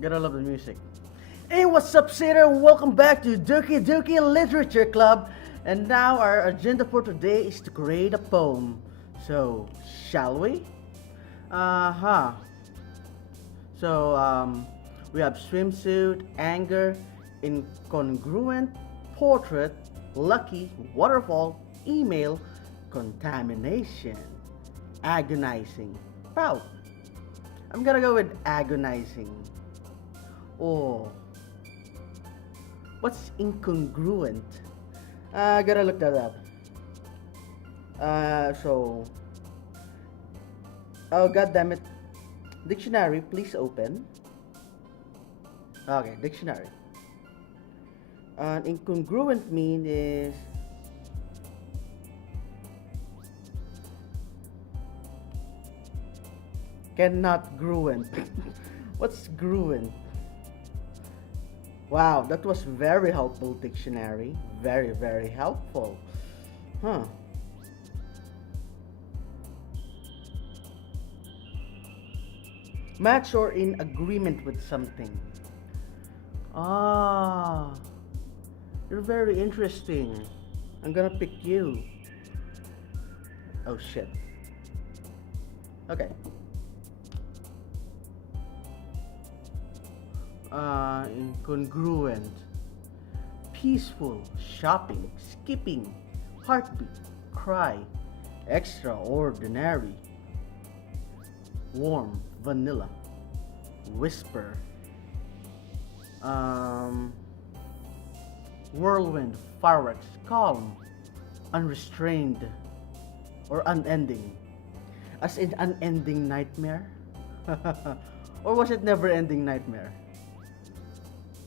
Gotta love the music. Hey, what's up, Sailor? Welcome back to Doki Doki Literature Club. And now our agenda for today is to create a poem. So, shall we? Uh-huh. So, we have swimsuit, anger, incongruent, portrait, lucky, waterfall, email, contamination, agonizing, pout. I'm gonna go with agonizing. Oh, what's incongruent? I gotta look that up. So, oh god damn it. Dictionary, please open. Okay, dictionary. Incongruent mean is cannot gruent. What's gruent? Wow, that was very helpful dictionary. Very, very helpful. Huh. Match or in agreement with something. Ah, you're very interesting. I'm gonna pick you. Oh shit. Okay. Incongruent. Peaceful, shopping, skipping, heartbeat, cry, extraordinary, warm, vanilla, whisper, whirlwind, fireworks, calm, unrestrained, or unending. As in unending nightmare? Or was it never ending nightmare?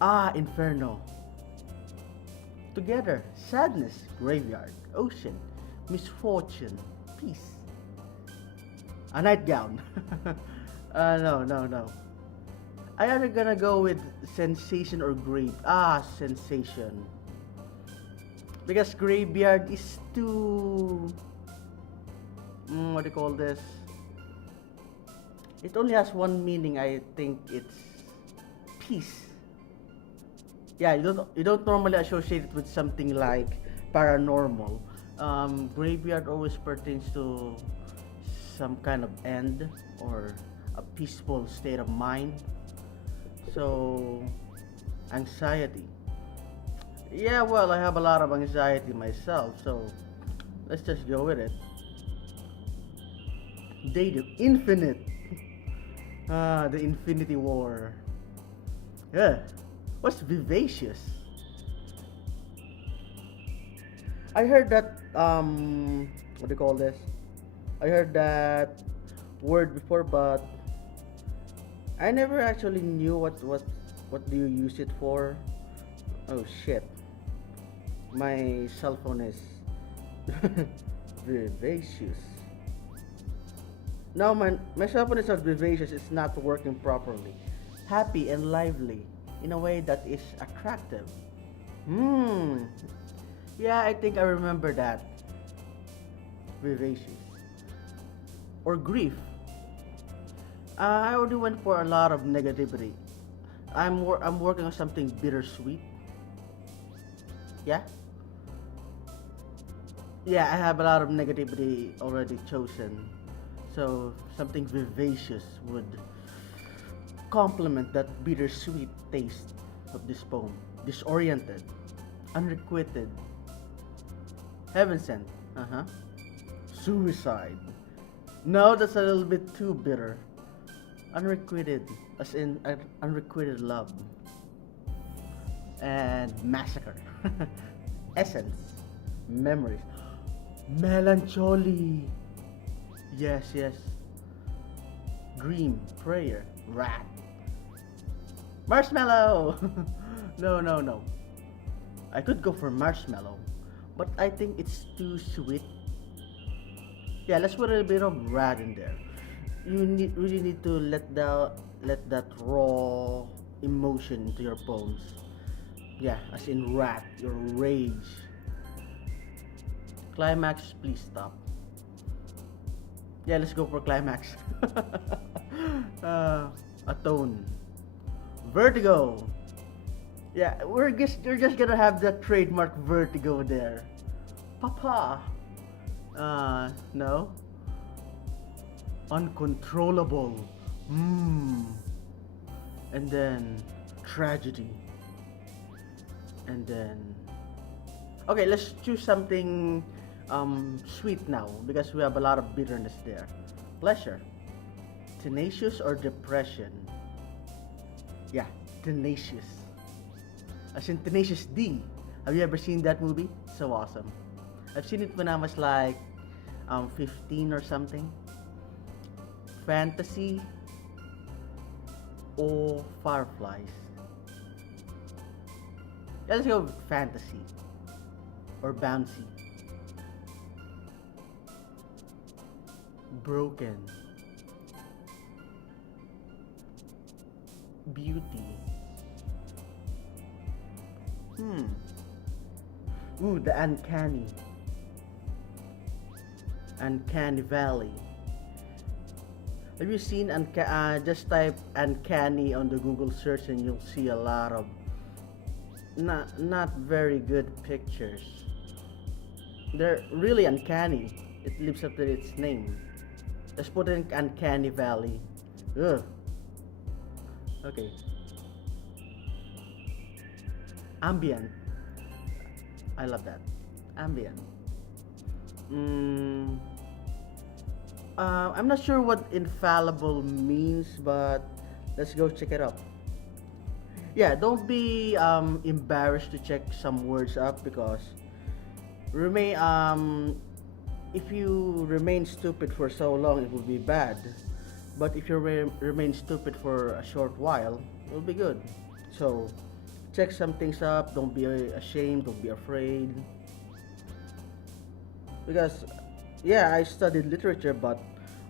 Ah, inferno. Together, sadness, graveyard, ocean, misfortune, peace. A nightgown. No. I either gonna go with sensation or grave. Ah, sensation. Because graveyard is too... what do you call this? It only has one meaning. I think it's peace. Yeah, you don't normally associate it with something like paranormal. Graveyard always pertains to some kind of end or a peaceful state of mind. So, anxiety. Yeah, well, I have a lot of anxiety myself, so let's just go with it. Dative, infinite. The Infinity War. Yeah. What's vivacious? I heard that what do you call this? I heard that word before, but I never actually knew what do you use it for. Oh shit. My cell phone is vivacious. No, my cell phone is not vivacious, it's not working properly. Happy and lively in a way that is attractive. Yeah, I think I remember that. Vivacious. Or grief. I already went for a lot of negativity. I'm working on something bittersweet. Yeah? Yeah, I have a lot of negativity already chosen. So something vivacious would complement that bittersweet taste of this poem. Disoriented, unrequited, heaven sent, suicide. No, that's a little bit too bitter. Unrequited, as in unrequited love. And massacre. Essence, memories, melancholy. Yes. Dream, prayer, rat. Marshmallow! No. I could go for marshmallow, but I think it's too sweet. Yeah, let's put a little bit of rat in there. You really need to let that raw emotion into your poems. Yeah, as in rat, your rage. Climax, please stop. Yeah, let's go for climax. Atone. Vertigo. Yeah, you're just gonna have that trademark vertigo there. Papa. No. Uncontrollable. Hmm. And then tragedy. And then okay, let's choose something sweet now because we have a lot of bitterness there. Pleasure. Tenacious or depression? Yeah, tenacious. As in Tenacious D. Have you ever seen that movie? So awesome. I've seen it when I was like 15 or something. Fantasy or Fireflies? Yeah, let's go with fantasy or bouncy. Broken. Beauty. Ooh, the uncanny. Uncanny Valley. Have you seen just type uncanny on the Google search and you'll see a lot of not very good pictures. They're really uncanny. It lives up to its name. Let's put in Uncanny Valley. Ugh. Okay. Ambient. I love that. Ambient. Mm, I'm not sure what infallible means, but let's go check it out. Yeah, don't be embarrassed to check some words up because remain if you remain stupid for so long, it will be bad. But if you remain stupid for a short while, it will be good. So, check some things up. Don't be ashamed. Don't be afraid. Because, yeah, I studied literature, but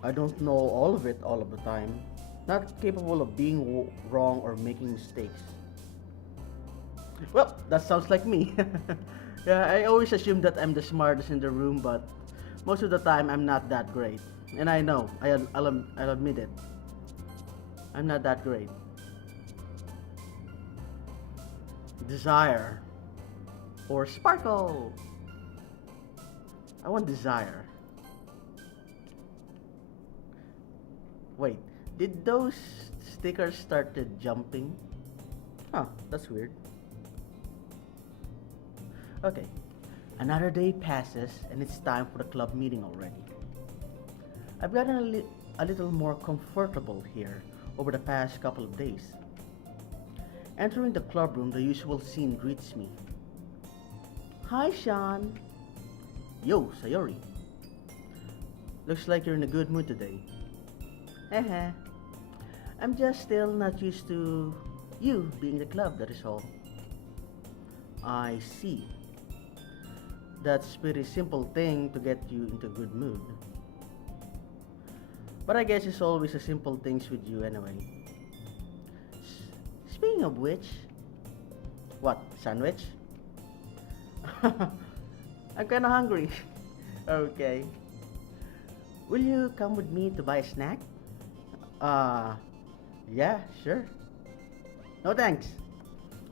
I don't know all of it all of the time. Not capable of being wrong or making mistakes. Well, that sounds like me. Yeah, I always assume that I'm the smartest in the room, but most of the time I'm not that great. And I know, I'll admit it. I'm not that great. Desire or sparkle. I want desire. Wait, did those stickers started jumping? Huh, that's weird. Okay, another day passes and it's time for the club meeting already. I've gotten a little more comfortable here over the past couple of days. Entering the club room, the usual scene greets me. Hi, Sean. Yo, Sayori. Looks like you're in a good mood today. Heh. I'm just still not used to you being the club, that is all. I see. That's pretty simple thing to get you into a good mood. But I guess it's always the simple things with you anyway. Speaking of which, what, sandwich? I'm kinda hungry. Okay. Will you come with me to buy a snack? Yeah, sure. No thanks.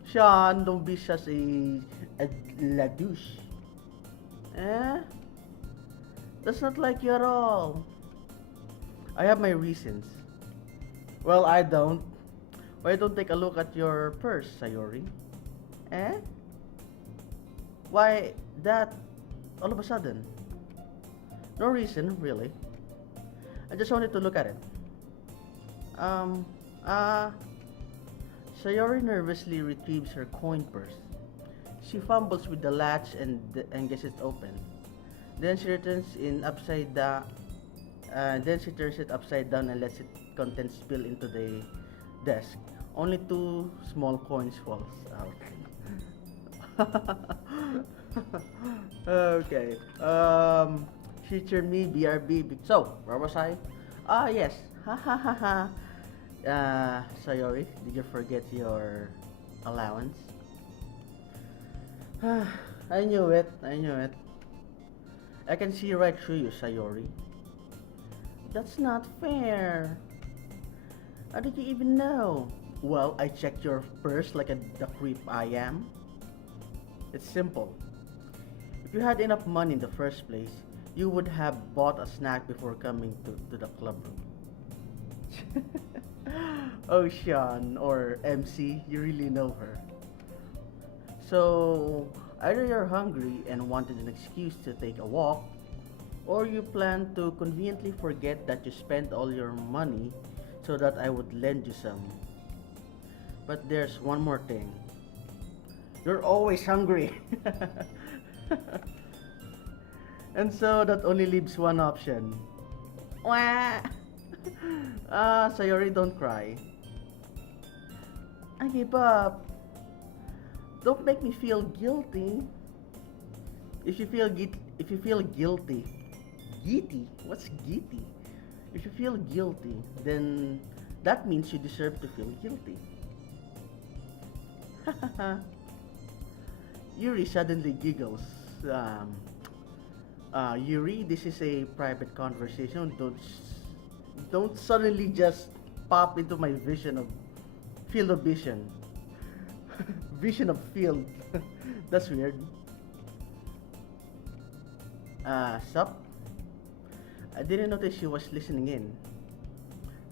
Sean, don't be such a la douche. Eh? That's not like you at all. I have my reasons. Well, I don't. Why don't take a look at your purse, Sayori? Eh? Why that all of a sudden? No reason, really. I just wanted to look at it. Um, uh, Sayori nervously retrieves her coin purse. She fumbles with the latch and gets it open. Then she returns in upside down. Then she turns it upside down and lets its contents spill into the desk. Only two small coins falls out. Okay. Future me, BRB. So, where was I? Ah, yes. Ha ha ha ha. Sayori, did you forget your allowance? I knew it. I knew it. I can see right through you, Sayori. That's not fair. How did you even know? Well, I checked your purse like the creep I am. It's simple. If you had enough money in the first place, you would have bought a snack before coming to the club room. Oh, Sean or MC, you really know her. So, either you're hungry and wanted an excuse to take a walk, or you plan to conveniently forget that you spent all your money so that I would lend you some. But there's one more thing. You're always hungry. And so that only leaves one option. Wah! Sayori, don't cry. I give up. Don't make me feel guilty. If you feel guilty, giddy? What's giddy? If you feel guilty, then that means you deserve to feel guilty. Yuri suddenly giggles. Um, Yuri, this is a private conversation. Don't suddenly just pop into my vision of field of vision. Vision of field. That's weird. Sup? I didn't notice she was listening in.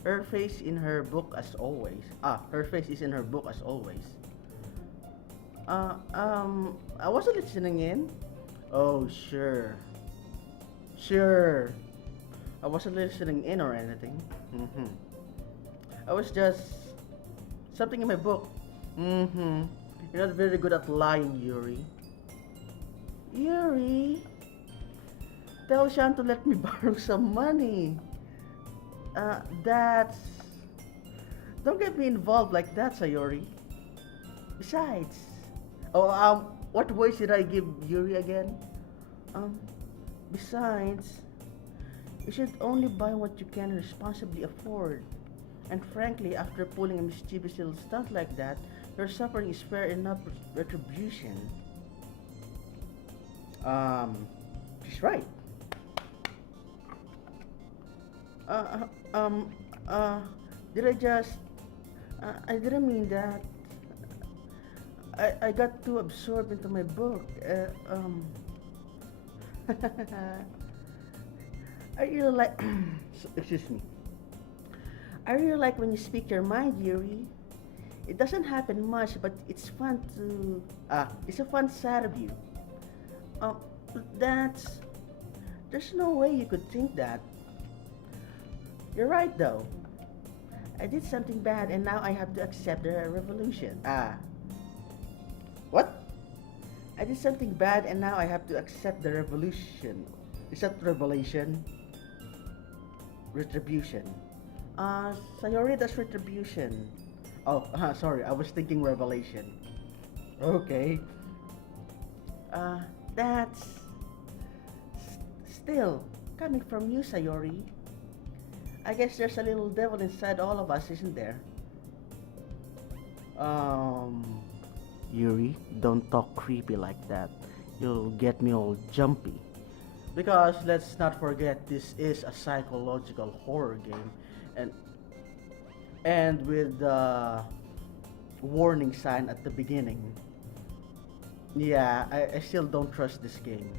Her face in her book as always. Her face is in her book as always. I wasn't listening in. Oh, sure. Sure. I wasn't listening in or anything. Mm-hmm. I was just something in my book. Mm-hmm. You're not very good at lying, Yuri. Yuri, tell Shan to let me borrow some money. That's... Don't get me involved like that, Sayori. Besides... what voice did I give Yuri again? Um, besides... You should only buy what you can responsibly afford. And frankly, after pulling a mischievous little stunt like that, your suffering is fair enough retribution. She's right. Uh, uh, um, uh, did I just... I didn't mean that. I got too absorbed into my book. I really like... Excuse me. I really like when you speak your mind, Yuri. It doesn't happen much, but it's fun to... it's a fun side of you. Um, that's... There's no way you could think that. You're right, though. I did something bad and now I have to accept the revolution. What? I did something bad and now I have to accept the revolution. Is that revelation? Retribution. Sayori, that's retribution. Oh, sorry, I was thinking revelation. Okay. That's... Still, coming from you, Sayori. I guess there's a little devil inside all of us, isn't there? Yuri, don't talk creepy like that. You'll get me all jumpy. Because let's not forget, this is a psychological horror game, and with the warning sign at the beginning. Yeah, I still don't trust this game.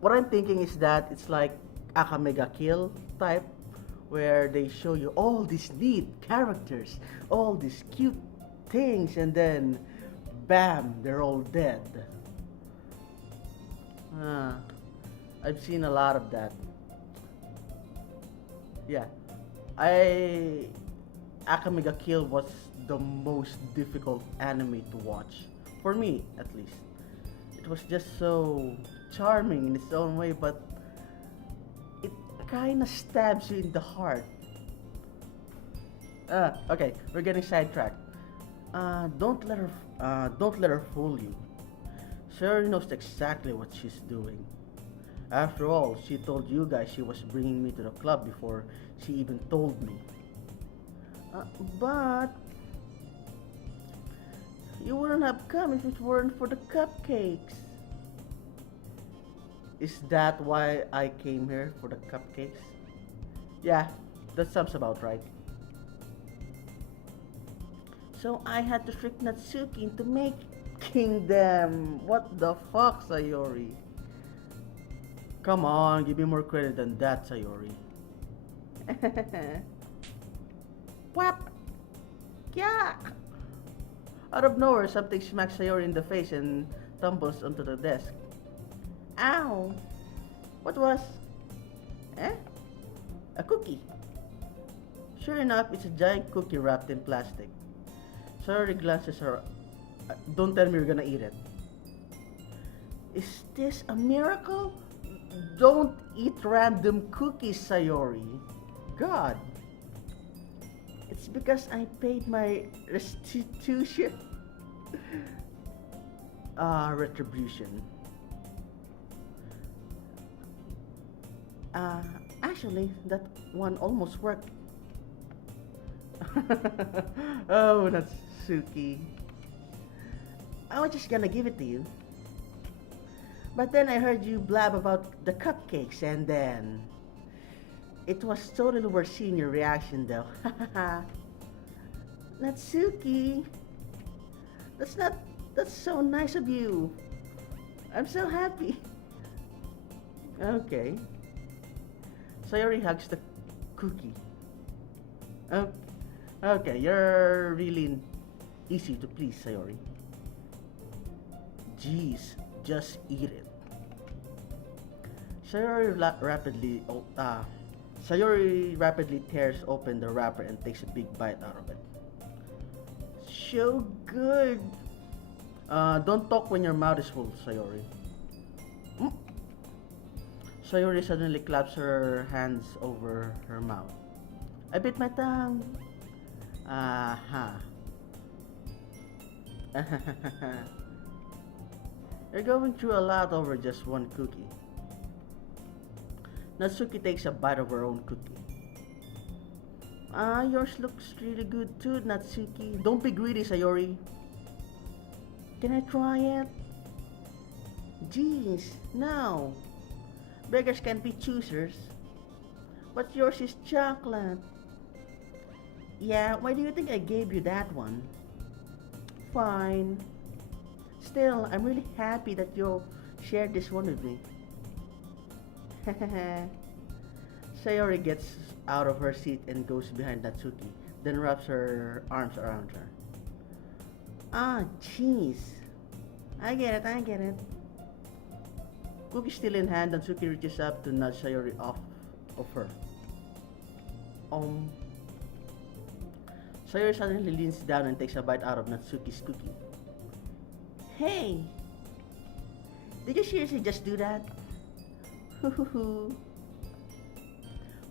What I'm thinking is that it's like Akamega Kill type, where they show you all these neat characters, all these cute things, and then bam, they're all dead. I've seen a lot of that. Yeah, I Akamega Kill was the most difficult anime to watch, for me at least. It was just so charming in its own way, but it kinda stabs you in the heart. Okay, we're getting sidetracked. Don't let her fool you. Sherry knows exactly what she's doing. After all, she told you guys she was bringing me to the club before she even told me. But you wouldn't have come if it weren't for the cupcakes. Is that why I came here, for the cupcakes? Yeah, that sounds about right. So I had to trick Natsuki into making them. What the fuck, Sayori? Come on, give me more credit than that, Sayori. Whap! Yeah! Out of nowhere, something smacks Sayori in the face and tumbles onto the desk. Ow! What was? Eh? A cookie. Sure enough, it's a giant cookie wrapped in plastic. Sayori glances her. Don't tell me you're gonna eat it. Is this a miracle? Don't eat random cookies, Sayori. God. It's because I paid my restitution. Retribution. Uh, Actually, that one almost worked. Oh, that's Suki. I was just gonna give it to you. But then I heard you blab about the cupcakes and then... It was totally worth seeing your reaction though. Natsuki! That's not... That's so nice of you. I'm so happy. Okay. Sayori hugs the cookie. Okay, okay, you're really easy to please, Sayori. Jeez, just eat it. Sayori rapidly, Sayori rapidly tears open the wrapper and takes a big bite out of it. So good. Don't talk when your mouth is full, Sayori. Mm. Sayori suddenly claps her hands over her mouth. I bit my tongue. Aha. You're going through a lot over just one cookie. Natsuki takes a bite of her own cookie. Yours looks really good too, Natsuki. Don't be greedy, Sayori. Can I try it? Jeez, no. Beggars can't be choosers. But yours is chocolate. Yeah, why do you think I gave you that one? Fine. Still, I'm really happy that you'll share this one with me. Sayori gets out of her seat and goes behind Natsuki, then wraps her arms around her. Ah, jeez. I get it. Cookie still in hand, Natsuki reaches up to nudge Sayori off of her. Um. Sayori suddenly leans down and takes a bite out of Natsuki's cookie. Hey! Did you seriously just do that?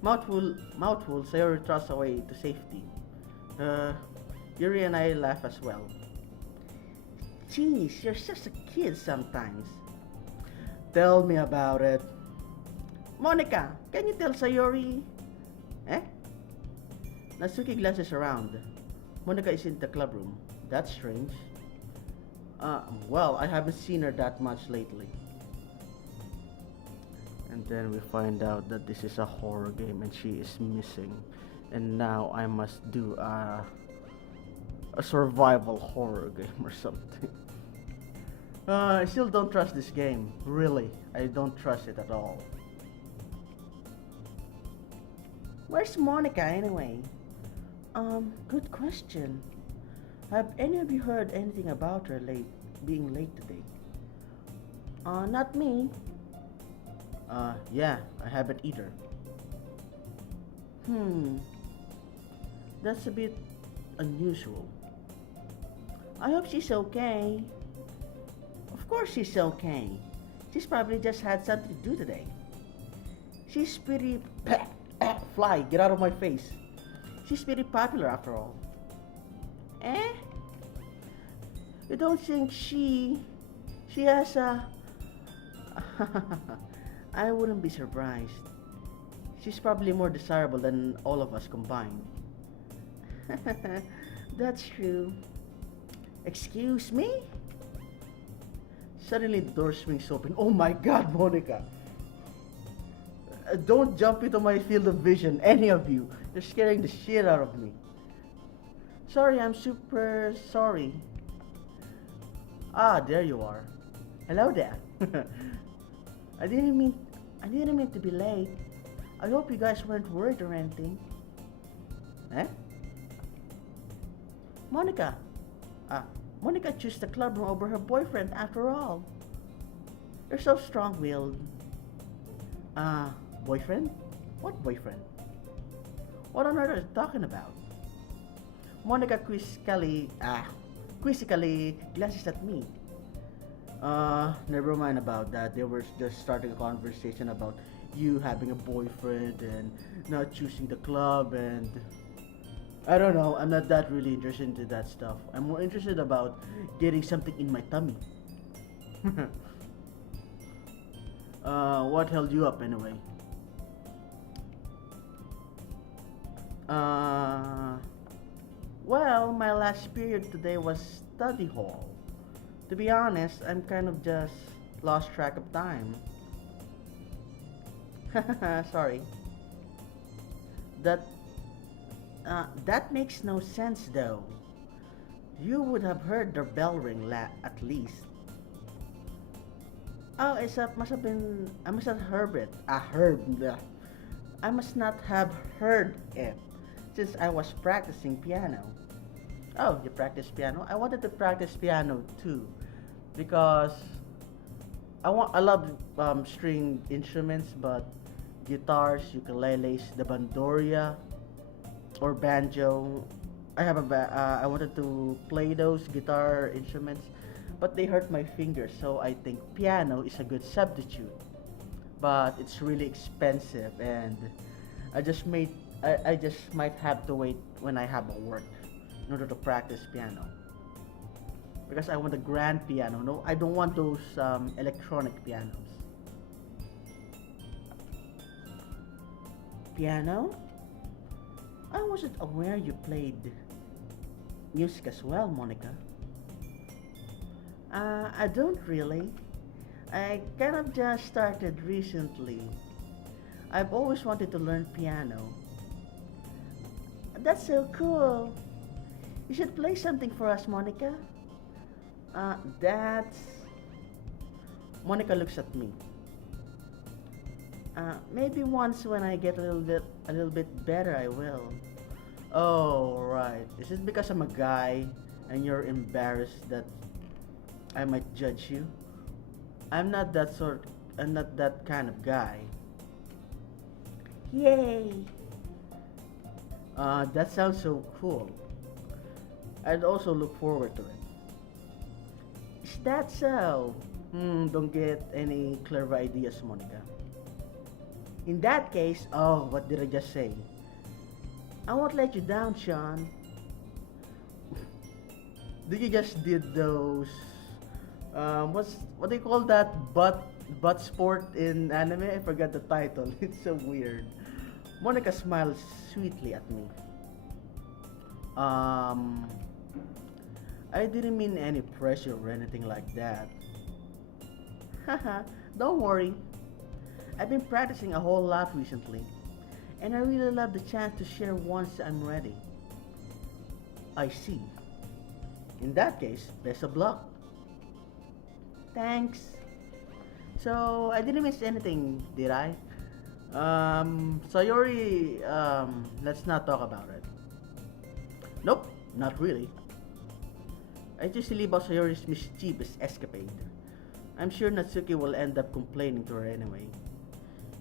Mouthful, Sayori thrusts away to safety. Yuri and I laugh as well. Jeez, you're such a kid sometimes. Tell me about it. Monica, can you tell Sayori? Eh? Natsuki glances around. Monica is in the club room. That's strange. Well, I haven't seen her that much lately. And then we find out that this is a horror game and she is missing. And now I must do a survival horror game or something. I still don't trust this game. Really, I don't trust it at all. Where's Monica anyway? Good question. Have any of you heard anything about her being late today? Not me. Yeah, I haven't either. That's a bit unusual. I hope she's okay. Of course she's okay. She's probably just had something to do today. She's pretty... Fly, get out of my face. She's pretty popular after all. Eh? You don't think she has a... I wouldn't be surprised. She's probably more desirable than all of us combined. That's true. Excuse me? Suddenly the door swings open. Oh my god, Monica! Don't jump into my field of vision, any of you. You're scaring the shit out of me. Sorry, I'm super sorry. Ah, there you are. Hello there. I didn't mean I didn't mean to be late. I hope you guys weren't worried or anything. Eh? Monica. Ah, Monica chose the club room over her boyfriend after all. You're so strong-willed. Ah, boyfriend? What boyfriend? What on earth are you talking about? Monica quizzically glances at me. Never mind about that. They were just starting a conversation about you having a boyfriend and not choosing the club and I don't know. I'm not that really interested into that stuff. I'm more interested about getting something in my tummy. What held you up anyway? Uh, well, my last period today was study hall. To be honest, I'm kind of just lost track of time. Sorry. That that makes no sense though. You would have heard the bell ring at least. Oh, must have been. I must have heard it. I heard. I must not have heard it since I was practicing piano. Oh, you practice piano? I wanted to practice piano too, because I love string instruments, but guitars, ukuleles, the bandoria, or banjo. I wanted to play those guitar instruments, but they hurt my fingers, so I think piano is a good substitute. But it's really expensive, and I just might have to wait when I have a work in order to practice piano. Because I want a grand piano. No, I don't want those electronic pianos. Piano? I wasn't aware you played music as well, Monica. I don't really. I kind of just started recently. I've always wanted to learn piano. That's so cool. You should play something for us, Monica. That's. Monica looks at me. Maybe once when I get a little bit better, I will. Oh, right. Is it because I'm a guy and you're embarrassed that I might judge you? I'm not that sort. I'm not that kind of guy. Yay! That sounds so cool. I'd also look forward to it. Is that so? Don't get any clever ideas, Monica. In that case, oh, what did I just say? I won't let you down, Sean. Did you just did those? What do you call that butt sport in anime? I forgot the title. It's so weird. Monica smiles sweetly at me. Um, I didn't mean any pressure or anything like that. Haha, don't worry. I've been practicing a whole lot recently, and I really love the chance to share once I'm ready. I see. In that case, best of luck. Thanks. So, I didn't miss anything, did I? Sayori, let's not talk about it. Nope, not really. I just leave about Sayori's mischievous escapade. I'm sure Natsuki will end up complaining to her anyway.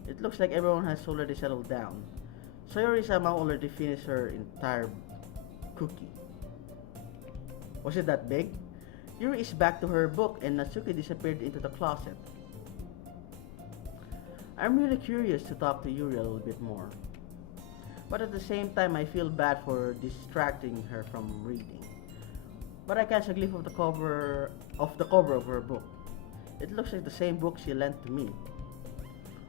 It looks like everyone has already settled down. Sayori somehow already finished her entire cookie. Was it that big? Yuri is back to her book and Natsuki disappeared into the closet. I'm really curious to talk to Yuri a little bit more. But at the same time, I feel bad for distracting her from reading. But I catch a glimpse of the cover of her book. It looks like the same book she lent to me.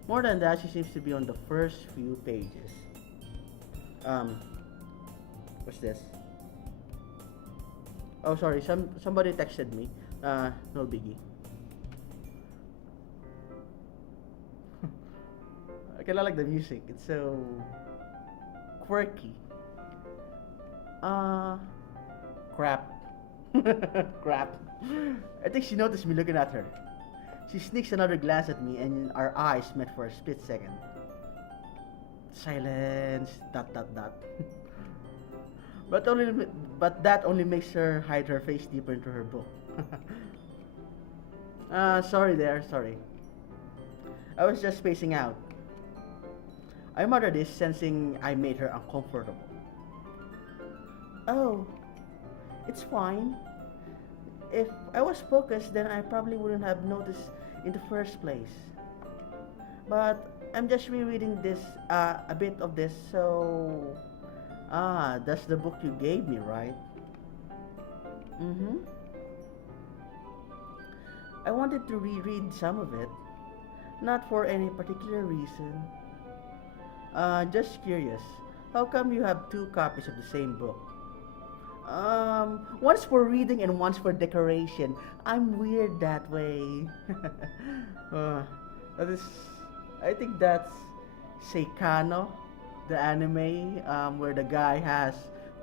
More than that, she seems to be on the first few pages. Um, what's this? Oh, sorry. Somebody texted me. No biggie. I kinda like the music. It's so quirky. Uh, crap. Crap. I think she noticed me looking at her. She sneaks another glance at me and our eyes met for a split second. Silence. Dot dot dot. but only, but that only makes her hide her face deeper into her book. Sorry there. Sorry. I was just spacing out. I muttered this, sensing I made her uncomfortable. Oh, it's fine. If I was focused, then I probably wouldn't have noticed in the first place. But I'm just rereading this, a bit of this, so. Ah, that's the book you gave me, right? Mm hmm. I wanted to reread some of it, not for any particular reason. Just curious. How come you have two copies of the same book? One's for reading and one's for decoration. I'm weird that way. uh, that is, I think that's Seikano, the anime, where the guy has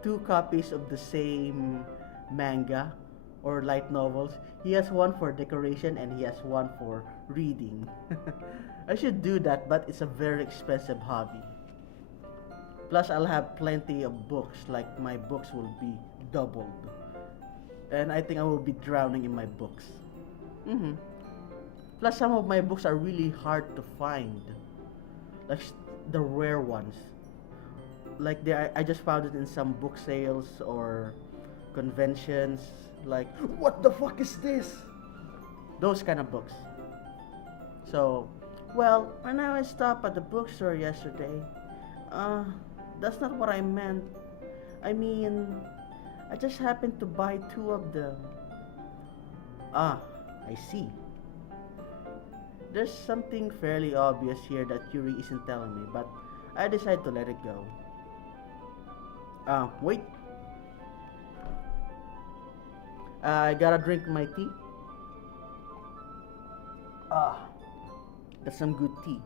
two copies of the same manga or light novels. He has one for decoration and he has one for reading. I should do that, but it's a very expensive hobby. Plus, I'll have plenty of books, like my books will be doubled. And I think I will be drowning in my books. Mm-hmm. Plus, some of my books are really hard to find. Like the rare ones. Like I just found it in some book sales or conventions. Like, what the fuck is this? Those kind of books. So, well, when I stopped at the bookstore yesterday, uh, that's not what I meant. I mean, I just happened to buy two of them. Ah, I see. There's something fairly obvious here that Yuri isn't telling me, but I decided to let it go. Wait. I gotta drink my tea. Ah, that's some good tea.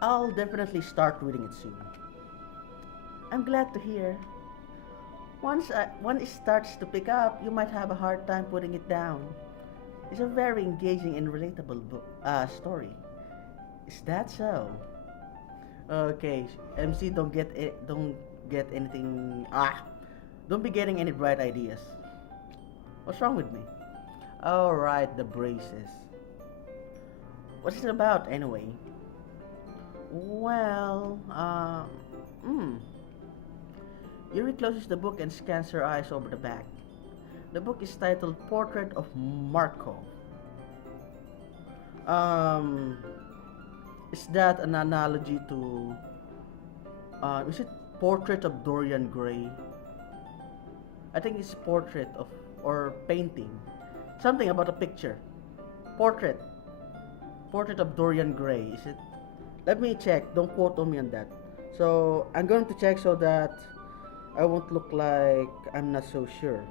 I'll definitely start reading it soon. I'm glad to hear. Once it starts to pick up, you might have a hard time putting it down. It's a very engaging and relatable story. Is that so? Okay, MC, don't get anything. Don't be getting any bright ideas. What's wrong with me? All right, the braces. What's it about anyway? Well, Yuri closes the book and scans her eyes over the back. The book is titled Portrait of Markov. Um, is that an analogy to, is it Portrait of Dorian Gray? I think it's portrait of, or painting. Something about a picture. Portrait. Portrait of Dorian Gray, is it? Let me check. Don't quote on me on that. So, I'm going to check so that I won't look like I'm not so sure.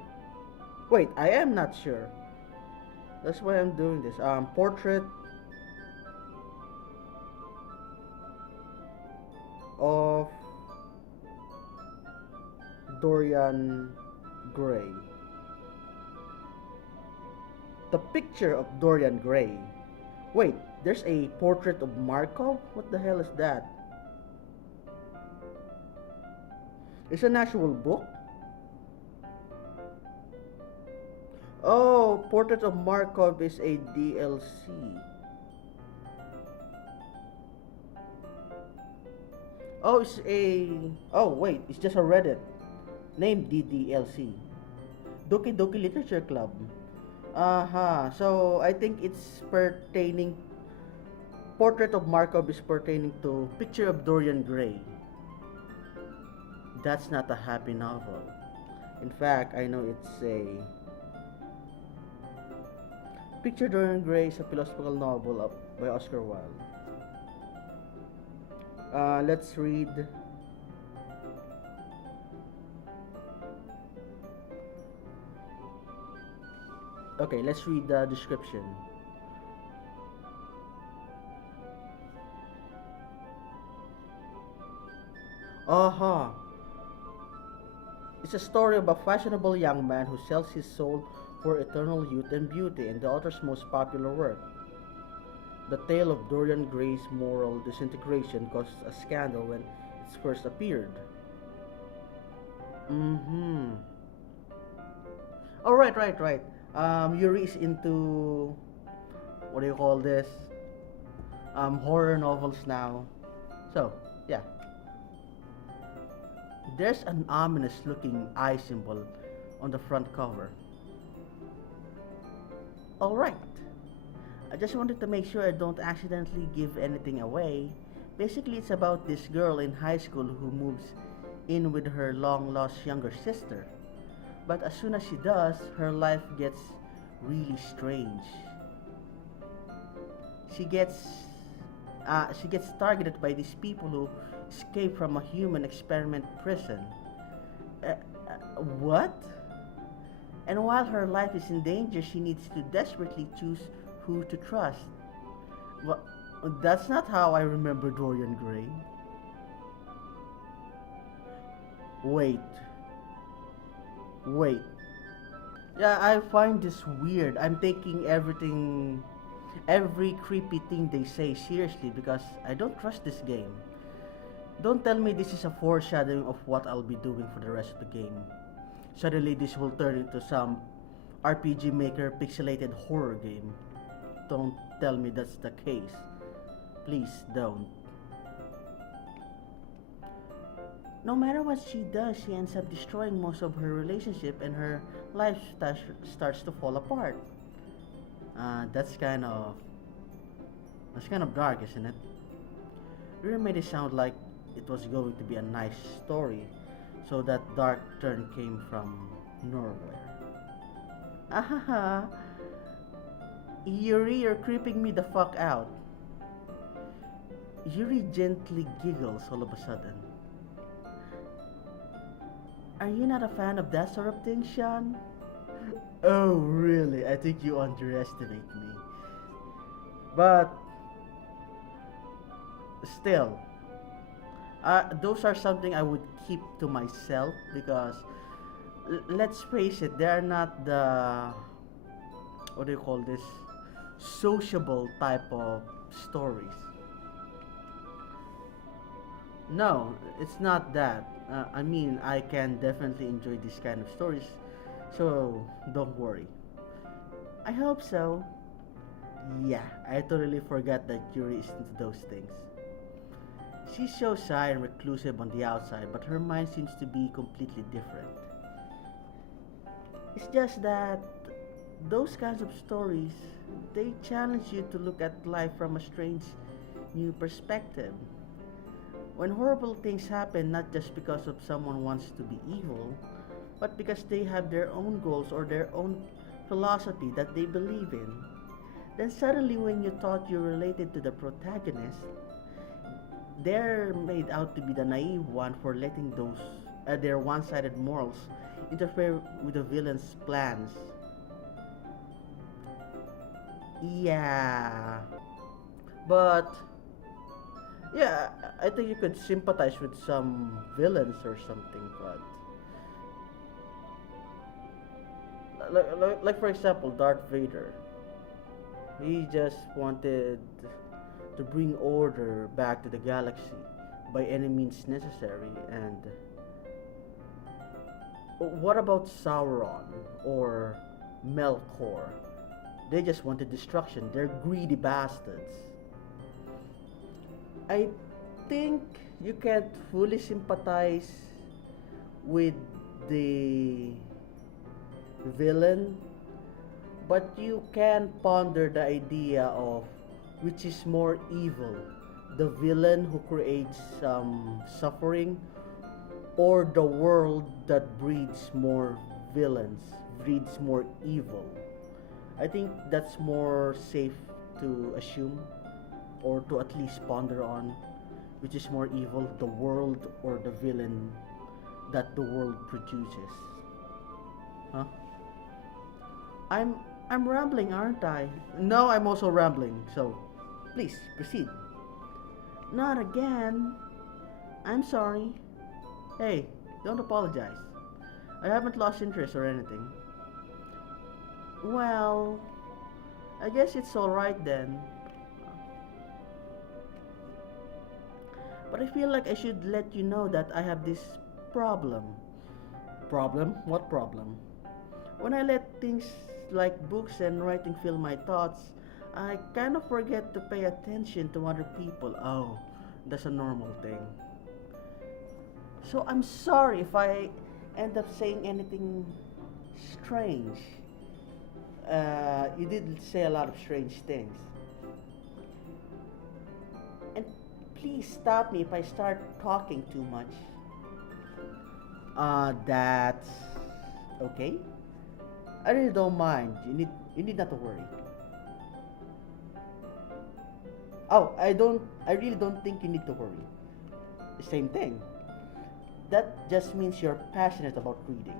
Wait, I am not sure. That's why I'm doing this. Portrait of Dorian Gray. The picture of Dorian Gray. Wait, there's a portrait of Markov? What the hell is that? It's an actual book? Oh, Portrait of Markov is a DLC. Oh, it's a... Oh, wait, it's just a Reddit. Named DDLC. Doki Doki Literature Club. So, I think it's pertaining... Portrait of Markov is pertaining to Picture of Dorian Gray. That's not a happy novel. In fact, I know it's a... Picture Dorian Gray is a philosophical novel by Oscar Wilde. Let's read. Okay, let's read the description. Uh-huh. It's a story of a fashionable young man who sells his soul for eternal youth and beauty, and the author's most popular work. The tale of Dorian Gray's moral disintegration caused a scandal when it first appeared. Mm-hmm. Oh, right, right, right. Yuri is into, what do you call this? Horror novels now. So, yeah. There's an ominous looking eye symbol on the front cover. Alright. I just wanted to make sure I don't accidentally give anything away. Basically, it's about this girl in high school who moves in with her long lost younger sister. But as soon as she does, her life gets really strange. She gets she gets targeted by these people who escape from a human experiment prison. What? And while her life is in danger, she needs to desperately choose who to trust. Well, that's not how I remember Dorian Gray. Wait, wait. Yeah, I find this weird. I'm taking every creepy thing they say seriously because I don't trust this game. Don't tell me this is a foreshadowing of what I'll be doing for the rest of the game. Suddenly, this will turn into some RPG Maker pixelated horror game. Don't tell me that's the case. Please don't. No matter what she does, she ends up destroying most of her relationship and her life starts to fall apart. Uh, that's kind of that's kind of dark, isn't it? You made it sound like it was going to be a nice story, so that dark turn came from nowhere. Ahaha, Yuri, you're creeping me the fuck out. Yuri gently giggles all of a sudden. Are you not a fan of that sort of thing, Sean? Oh, really? I think you underestimate me. But still, those are something I would keep to myself because let's face it, they are not the, what do you call this, sociable type of stories. No, it's not that. I mean, I can definitely enjoy this kind of stories, so don't worry. I hope so. Yeah, I totally forgot that Yuri is into those things. She's so shy and reclusive on the outside, but her mind seems to be completely different. It's just that those kinds of stories, they challenge you to look at life from a strange new perspective. When horrible things happen not just because of someone wants to be evil, but because they have their own goals or their own philosophy that they believe in, then suddenly when you thought you related to the protagonist, they're made out to be the naive one for letting those their one-sided morals interfere with the villain's plans. Yeah, but yeah, I think you could sympathize with some villains or something, but like for example, Darth Vader. He just wanted to bring order back to the galaxy by any means necessary. And what about Sauron or Melkor? They just wanted destruction. They're greedy bastards. I think you can't fully sympathize with the villain, but you can ponder the idea of which is more evil, the villain who creates suffering, or the world that breeds more villains, breeds more evil. I think that's more safe to assume or to at least ponder on which is more evil, the world or the villain that the world produces. Huh? I'm I'm rambling, aren't I? No, I'm also rambling. So, please proceed. Not again. I'm sorry. Hey, don't apologize. I haven't lost interest or anything. Well, I guess it's alright then. But I feel like I should let you know that I have this problem. Problem? What problem? When I let things like books and writing fill my thoughts, I kind of forget to pay attention to other people. Oh, that's a normal thing. So I'm sorry if I end up saying anything strange. You did say a lot of strange things. And please stop me if I start talking too much. That's okay. I really don't mind. You need not to worry. Oh, I really don't think you need to worry. Same thing. That just means you're passionate about reading.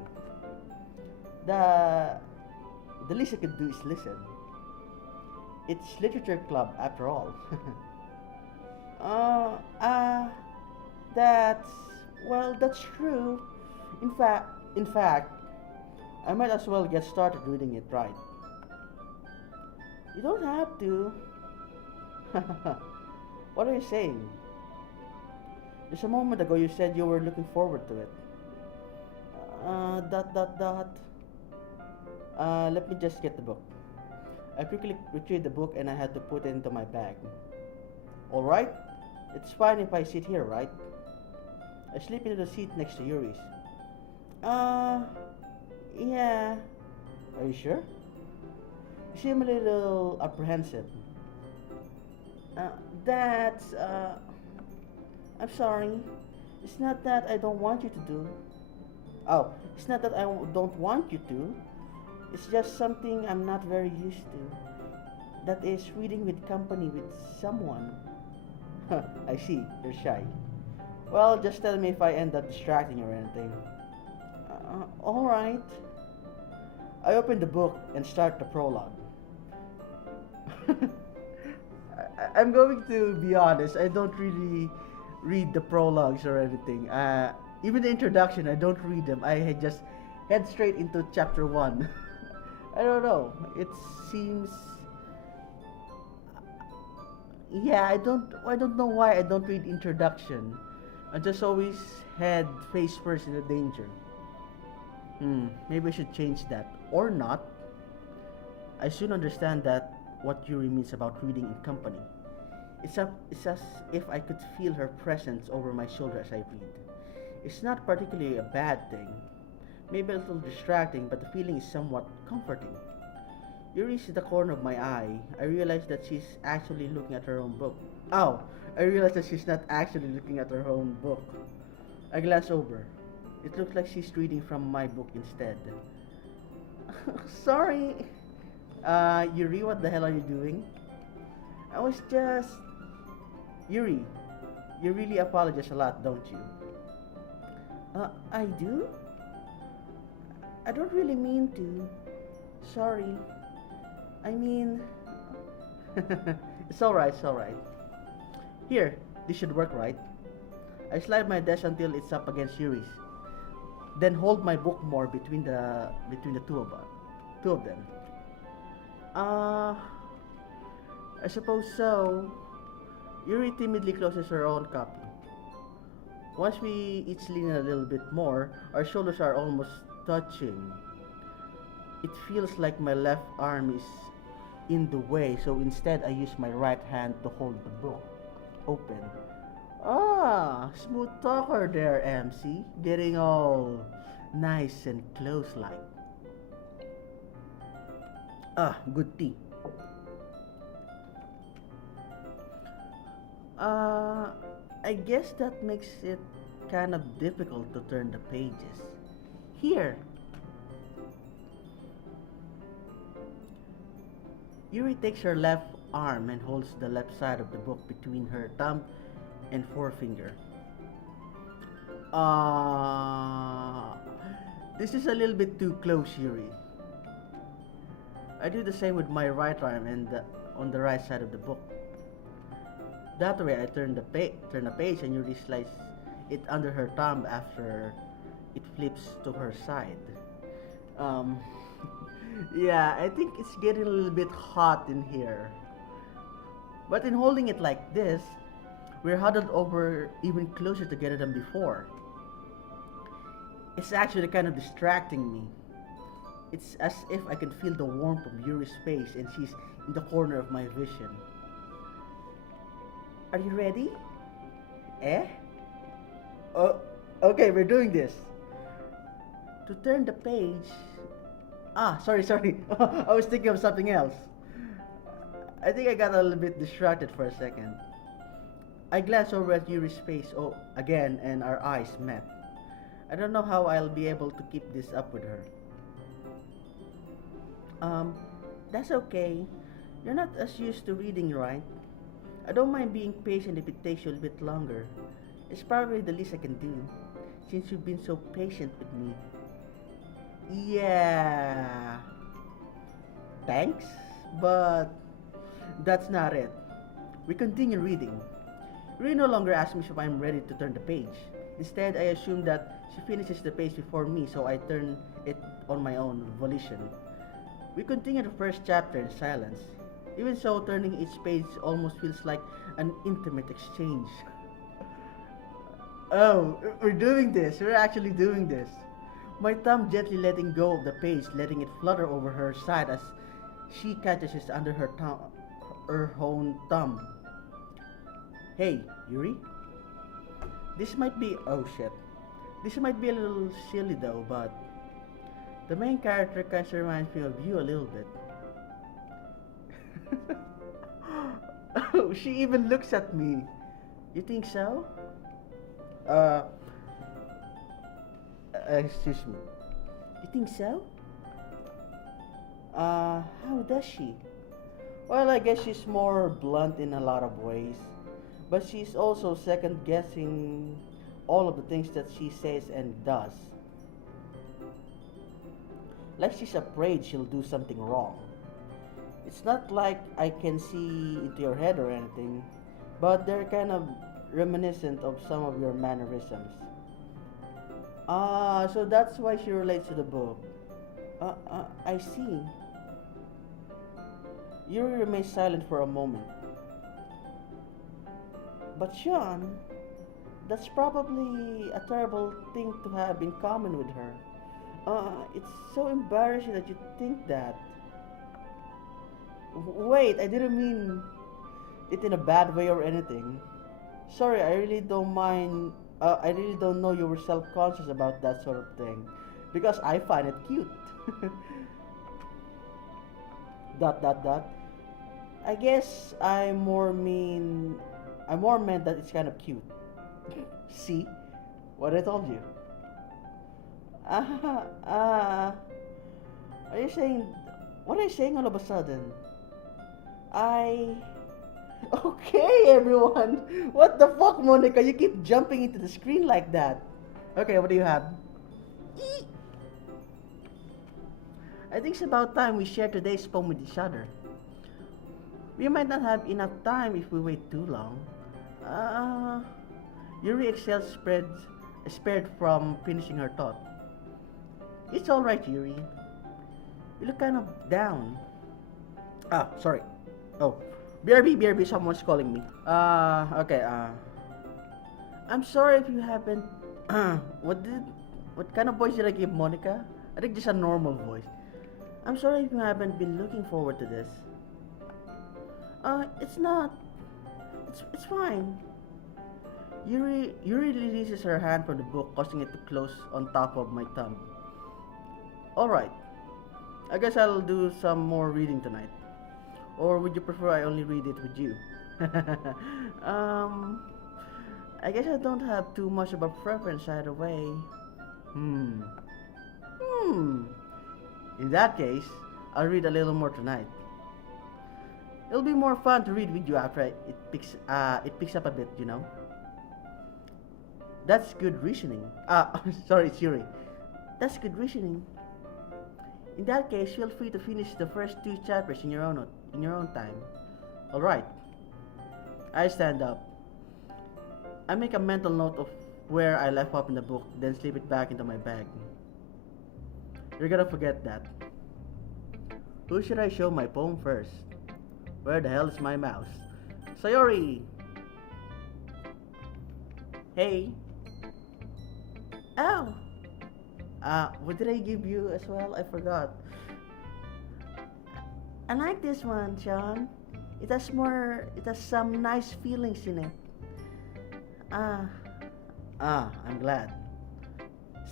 The the least I could do is listen. It's literature club after all. uh, uh, that's that's true. In fact, I might as well get started reading it right. You don't have to. What are you saying? Just a moment ago you said you were looking forward to it. Dot dot dot. Let me just get the book. I quickly retrieved the book and I had to put it into my bag. Alright? It's fine if I sit here, right? I slip into the seat next to Yuri's. Uh, yeah. Are you sure? You seem a little apprehensive. That's, I'm sorry. It's not that I don't want you to do. Oh, it's not that don't want you to. It's just something I'm not very used to. That is reading with company with someone. I see, you're shy. Well, just tell me if I end up distracting you or anything. Alright. I open the book and start the prologue. I'm going to be honest, I don't really read the prologues or anything. Even the introduction, I don't read them. I just head straight into chapter 1. I don't know. It seems yeah, I don't know why I don't read introduction. I just always head face first into danger. Maybe I should change that. Or not. I soon understand that what Yuri means about reading in company. It's as if I could feel her presence over my shoulder as I read. It's not particularly a bad thing. Maybe a little distracting, but the feeling is somewhat comforting. Yuri is in the corner of my eye. I realize that she's actually looking at her own book. Oh, I realize that she's not actually looking at her own book. I glance over. It looks like she's reading from my book instead. Sorry. Yuri, what the hell are you doing? I was just... Yuri, you really apologize a lot, don't you? I do? I don't really mean to. Sorry. I mean... it's alright. Here, this should work, right? I slide my desk until it's up against Yuri's. Then hold my book more between the two of them. I suppose so. Yuri timidly closes her own copy. Once we each lean in a little bit more, our shoulders are almost touching. It feels like my left arm is in the way, so instead I use my right hand to hold the book open. Smooth talker there, MC. Getting all nice and close like. Good tea. I guess that makes it kind of difficult to turn the pages. Here. Yuri takes her left arm and holds the left side of the book between her thumb and forefinger. This is a little bit too close, Yuri. I do the same with my right arm and on the right side of the book. That way, I turn the page and Yuri slides it under her thumb after it flips to her side. Um, yeah, I think it's getting a little bit hot in here. But in holding it like this, we're huddled over even closer together than before. It's actually kind of distracting me. It's as if I can feel the warmth of Yuri's face and she's in the corner of my vision. Are you ready? Eh? Oh, okay, we're doing this. To turn the page. Sorry. I was thinking of something else. I think I got a little bit distracted for a second. I glanced over at Yuri's face again and our eyes met. I don't know how I'll be able to keep this up with her. Um, that's okay. You're not as used to reading, right? I don't mind being patient if it takes you a bit longer. It's probably the least I can do, since you've been so patient with me. Yeah. Thanks, but that's not it. We continue reading. Ray no longer asks me if I'm ready to turn the page. Instead, I assume that she finishes the page before me, so I turn it on my own volition. We continue the first chapter in silence. Even so, turning each page almost feels like an intimate exchange. Oh, we're doing this. We're actually doing this. My thumb gently letting go of the page, letting it flutter over her side as she catches it under her own thumb. Hey, Yuri. This might be oh shit. This might be a little silly though, but the main character kind of reminds me of you a little bit. Oh, she even looks at me. You think so? Uh, excuse me. You think so? How does she? Well, I guess she's more blunt in a lot of ways. But she's also second guessing all of the things that she says and does. Like she's afraid she'll do something wrong. It's not like I can see into your head or anything, but they're kind of reminiscent of some of your mannerisms. So that's why she relates to the book. I see. Yuri remains silent for a moment. But Sean, that's probably a terrible thing to have in common with her. It's so embarrassing that you think that. Wait, I didn't mean it in a bad way or anything. Sorry, I really don't mind. I really don't know you were self-conscious about that sort of thing, because I find it cute. dot dot dot. I guess I more meant that it's kind of cute. See, what I told you. Are you saying? What are you saying all of a sudden? I. Okay, everyone. What the fuck, Monica? You keep jumping into the screen like that. Okay, what do you have? Eek. I think it's about time we share today's poem with each other. We might not have enough time if we wait too long. Yuri exhales spared from finishing her thought. It's alright, Yuri. You look kind of down. Sorry. Oh, BRB, someone's calling me. Okay, I'm sorry if you haven't, what kind of voice did I give Monica? I think just a normal voice. I'm sorry if you haven't been looking forward to this. It's not, it's fine. Yuri releases her hand from the book, causing it to close on top of my thumb. Alright, I guess I'll do some more reading tonight. Or would you prefer I only read it with you? I guess I don't have too much of a preference either way. In that case, I'll read a little more tonight. It'll be more fun to read with you after it picks up a bit, you know. That's good reasoning. Sorry, it's Yuri. That's good reasoning. In that case, feel free to finish the first 2 chapters in your own time. All right. I stand up. I make a mental note of where I left off in the book, then slip it back into my bag. You're gonna forget that. Who should I show my poem first? Where the hell is my mouse? Sayori! Hey! Oh! What did I give you as well? I forgot. I like this one, Sean. It has some nice feelings in it. Ah, I'm glad.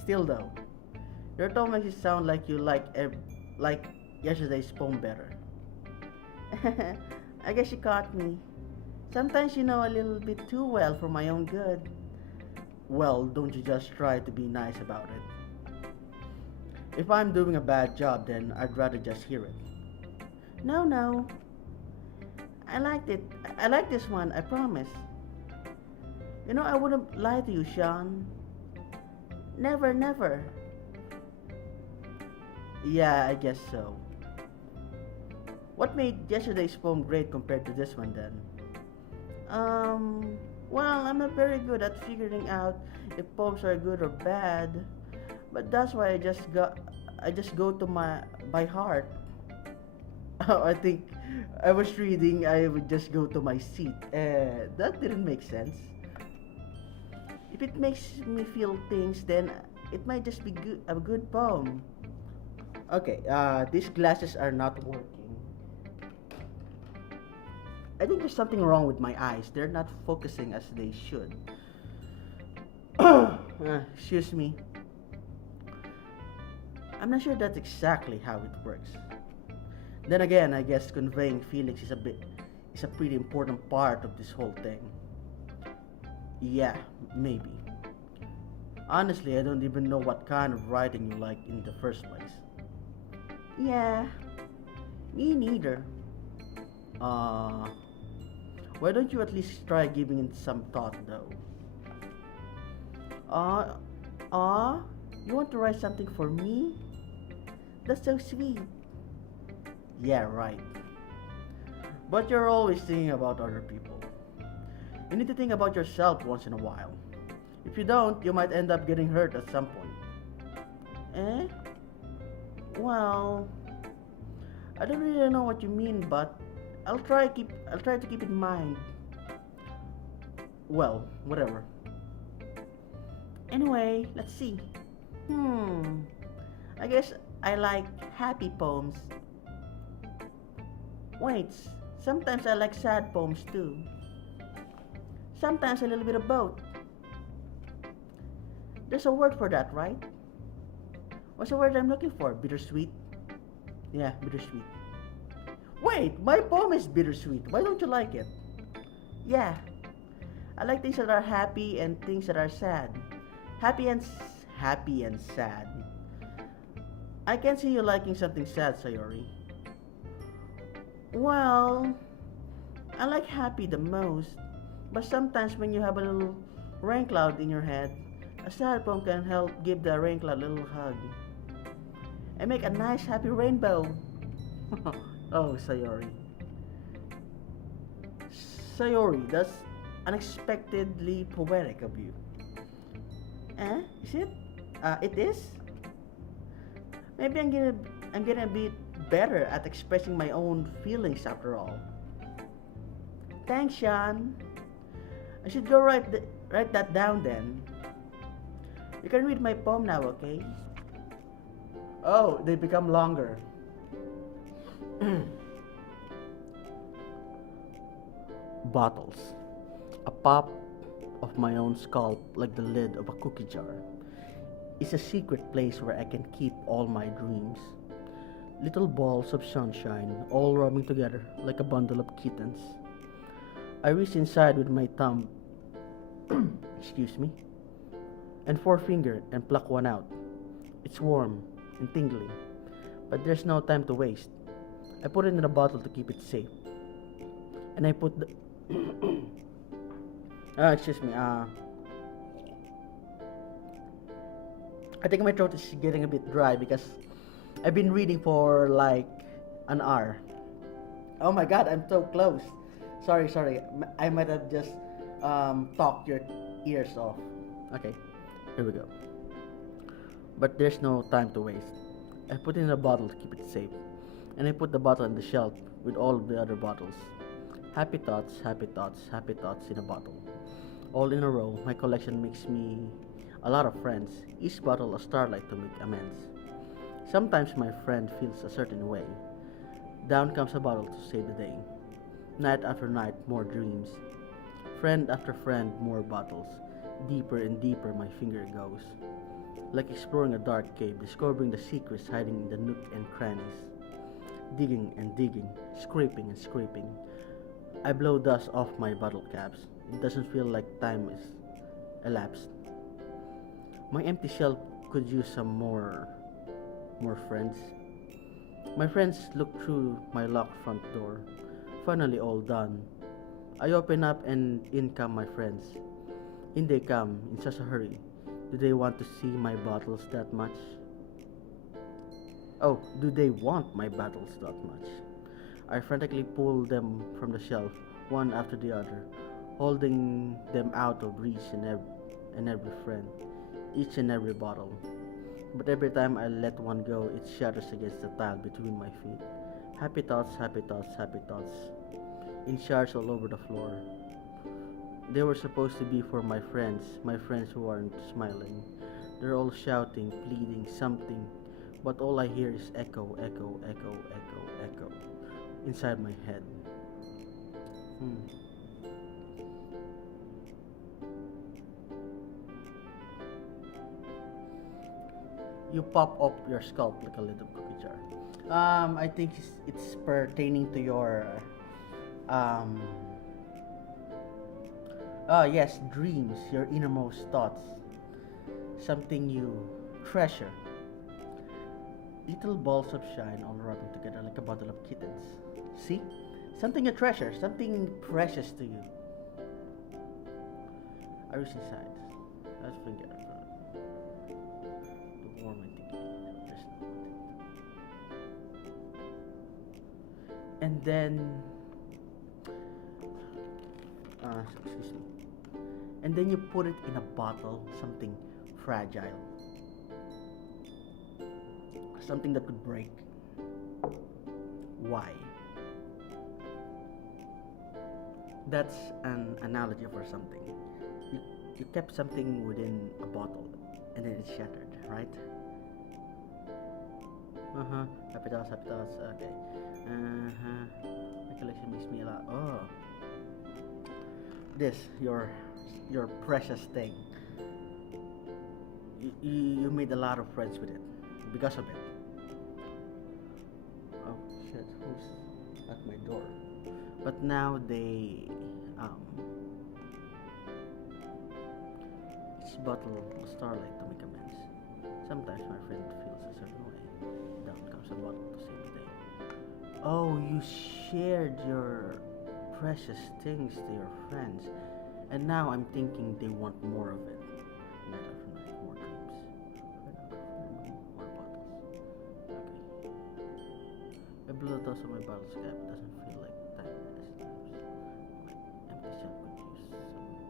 Still though, your tone makes it sound like you like yesterday's poem better. I guess you caught me. Sometimes you know a little bit too well for my own good. Well, don't you just try to be nice about it. If I'm doing a bad job, then I'd rather just hear it. No, no. I liked it. I like this one, I promise. You know, I wouldn't lie to you, Sean. Never, never. Yeah, I guess so. What made yesterday's poem great compared to this one then? Well, I'm not very good at figuring out if poems are good or bad, but that's why I just go to my by heart. Oh, I think I was reading, I would just go to my seat. That didn't make sense. If it makes me feel things, then it might just be a good poem. Okay, these glasses are not working. I think there's something wrong with my eyes. They're not focusing as they should. Excuse me. I'm not sure that's exactly how it works. Then again, I guess conveying feelings is a pretty important part of this whole thing. Yeah, maybe. Honestly, I don't even know what kind of writing you like in the first place. Yeah, me neither. Uh, why don't you at least try giving it some thought though? Uh, you want to write something for me? That's so sweet. Yeah, right. But you're always thinking about other people. You need to think about yourself once in a while. If you don't, you might end up getting hurt at some point. Eh? Well, I don't really know what you mean, but I'll try to keep in mind. Well, whatever. Anyway, let's see. Hmm. I guess I like happy poems. Wait, sometimes I like sad poems too. Sometimes a little bit of both. There's a word for that, right? What's the word I'm looking for? Bittersweet? Yeah, bittersweet. Wait, my poem is bittersweet. Why don't you like it? Yeah, I like things that are happy and things that are sad. Happy and sad. I can see you liking something sad, Sayori. Well, I like happy the most, but sometimes when you have a little rain cloud in your head, a sad poem can help give the rain cloud a little hug and make a nice happy rainbow. Oh, Sayori. Sayori, that's unexpectedly poetic of you. Eh? Is it? It is? Maybe I'm getting a bit better at expressing my own feelings after all. Thanks, Sean. I should go write that down then. You can read my poem now, okay? Oh, they become longer. Bottles. A pop of my own scalp like the lid of a cookie jar. Is a secret place where I can keep all my dreams. Little balls of sunshine all rubbing together like a bundle of kittens. I reach inside with my thumb, excuse me, and forefinger and pluck one out. It's warm and tingling, but there's no time to waste. I put it in a bottle to keep it safe. And I put the excuse me, I think my throat is getting a bit dry because I've been reading for like an hour. Oh my god, I'm so close. Sorry. I might have just talked your ears off. Okay, here we go. But there's no time to waste. I put it in a bottle to keep it safe, and I put the bottle on the shelf with all of the other bottles. Happy thoughts, happy thoughts, happy thoughts in a bottle. All in a row, my collection makes me a lot of friends, each bottle a starlight to make amends. Sometimes my friend feels a certain way. Down comes a bottle to save the day. Night after night, more dreams. Friend after friend, more bottles. Deeper and deeper my finger goes. Like exploring a dark cave, discovering the secrets hiding in the nook and crannies. Digging and digging, scraping and scraping. I blow dust off my bottle caps. It doesn't feel like time is elapsed. My empty shelf could use some more friends. My friends look through my locked front door. Finally all done. I open up and in come my friends. In they come in such a hurry. Do they want to see my bottles that much? Oh, do they want my bottles that much? I frantically pull them from the shelf, one after the other, holding them out of reach and every friend, each and every bottle. But every time I let one go, it shatters against the tile between my feet. Happy thoughts, happy thoughts, happy thoughts, in shards all over the floor. They were supposed to be for my friends who aren't smiling. They're all shouting, pleading, something, but all I hear is echo, echo, echo, echo, echo, inside my head. Hmm. You pop up your scalp like a little cookie jar. I think it's pertaining to your um, yes, dreams, your innermost thoughts, something you treasure. Little balls of shine all rubbing together like a bundle of kittens. See? Something you treasure, something precious to you. I reach inside. Let's forget about the warm and thinking. There's and then, excuse me. And then you put it in a bottle, something fragile, something that could break. Why? That's an analogy for something. You, you kept something within a bottle and then it shattered, right? Uh huh. Happy thoughts, happy thoughts. Okay. Uh huh. Recollection makes me a lot. Oh, this your precious thing. You made a lot of friends with it because of it. Oh shit! Who's at my door? But now um each bottle of starlight to make amends. Sometimes my friend feels a certain way. Down comes a bottle to save the day. Oh, you shared your precious things to your friends, and now I'm thinking they want more of it. Night after night, more dreams. Night after night, more bottles. Okay. I blew the dust on my bottle's cap. Doesn't feel like time has elapsed. My empty shelf could use some more.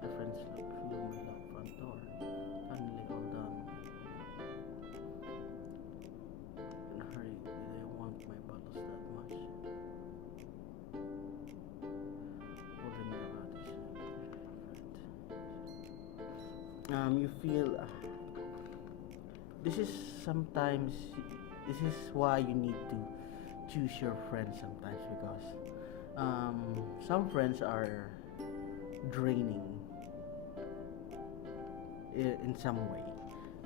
My friends look through my locked front door. Finally all done. In a hurry, do they want my bottles that much? Holding me about you feel this is sometimes this is why you need to choose your friends sometimes because some friends are draining in some way.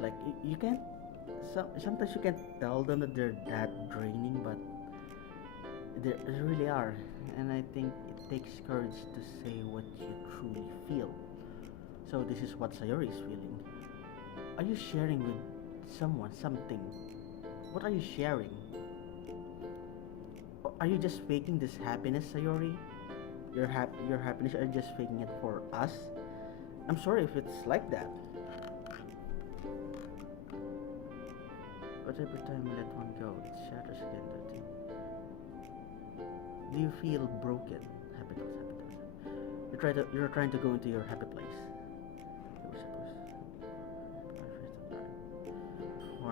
Like you can't. Sometimes you can't tell them that they're that draining, but they really are. And I think it takes courage to say what you truly feel. So this is what Sayori is feeling. Are you sharing with someone something? What are you sharing? Or are you just faking this happiness, Sayori? Your happiness, are you just faking it for us? I'm sorry if it's like that. But every time you let one go, it shatters again, doesn't it? Do you feel broken? Happy thoughts, happy thoughts. You're trying to go into your happy place. You were supposed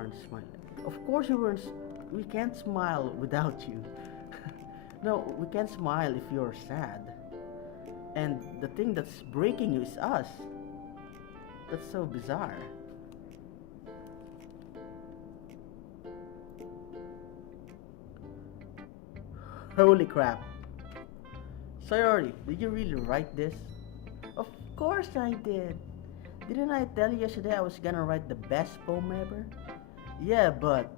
aren't smiling. Of course we weren't. We can't smile without you. No, we can't smile if you're sad. And the thing that's breaking you is us. That's so bizarre. Holy crap. Sayori, did you really write this? Of course I did. Didn't I tell you yesterday I was gonna write the best poem ever? Yeah, but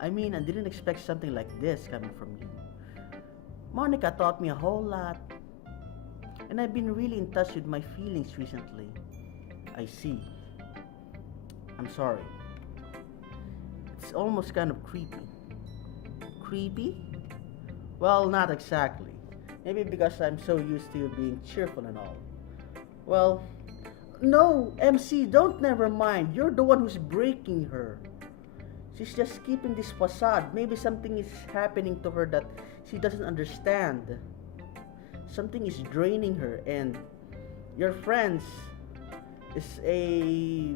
I mean, I didn't expect something like this coming from you. Monica taught me a whole lot, and I've been really in touch with my feelings recently. I see. I'm sorry. It's almost kind of creepy. Creepy? Well, not exactly. Maybe because I'm so used to you being cheerful and all. Well, no, MC, don't never mind. You're the one who's breaking her. She's just keeping this facade. Maybe something is happening to her that she doesn't understand. Something is draining her, and your friends is a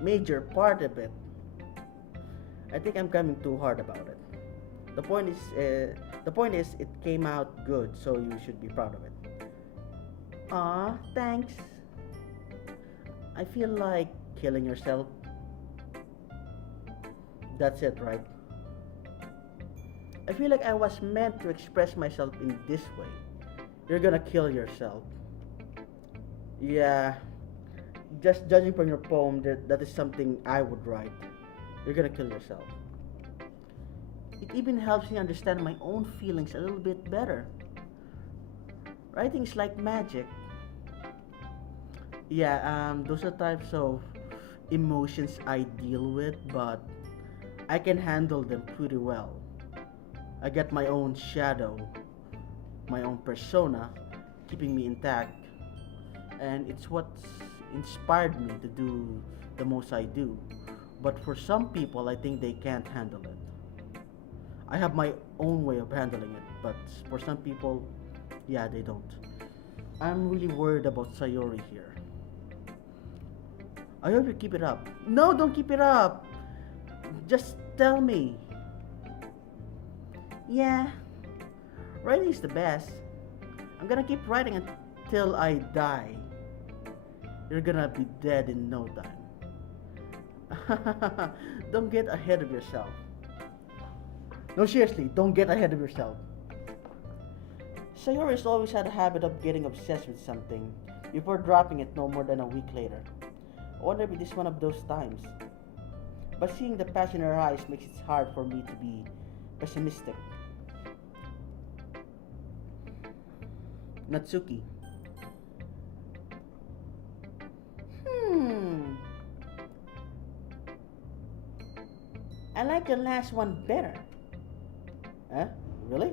major part of it. I think I'm coming too hard about it. The point is, it came out good, so you should be proud of it. Aw, thanks. I feel like killing yourself. That's it, right? I feel like I was meant to express myself in this way. You're gonna kill yourself. Yeah, just judging from your poem, that is something I would write. You're gonna kill yourself. It even helps me understand my own feelings a little bit better. Writing is like magic. Yeah, those are types of emotions I deal with, but I can handle them pretty well. I get my own shadow, my own persona, keeping me intact, and it's what's inspired me to do the most I do. But for some people, I think they can't handle it. I have my own way of handling it, but for some people, yeah, they don't. I'm really worried about Sayori here. I hope you keep it up. No, don't keep it up. Just tell me. Yeah, writing is the best. I'm gonna keep writing until I die. You're gonna be dead in no time. Don't get ahead of yourself. No, seriously, don't get ahead of yourself. Sayori's always had a habit of getting obsessed with something before dropping it no more than a week later. I wonder if it is one of those times. But seeing the passion in her eyes makes it hard for me to be pessimistic. Natsuki. Hmm. I like the last one better. Huh? Really?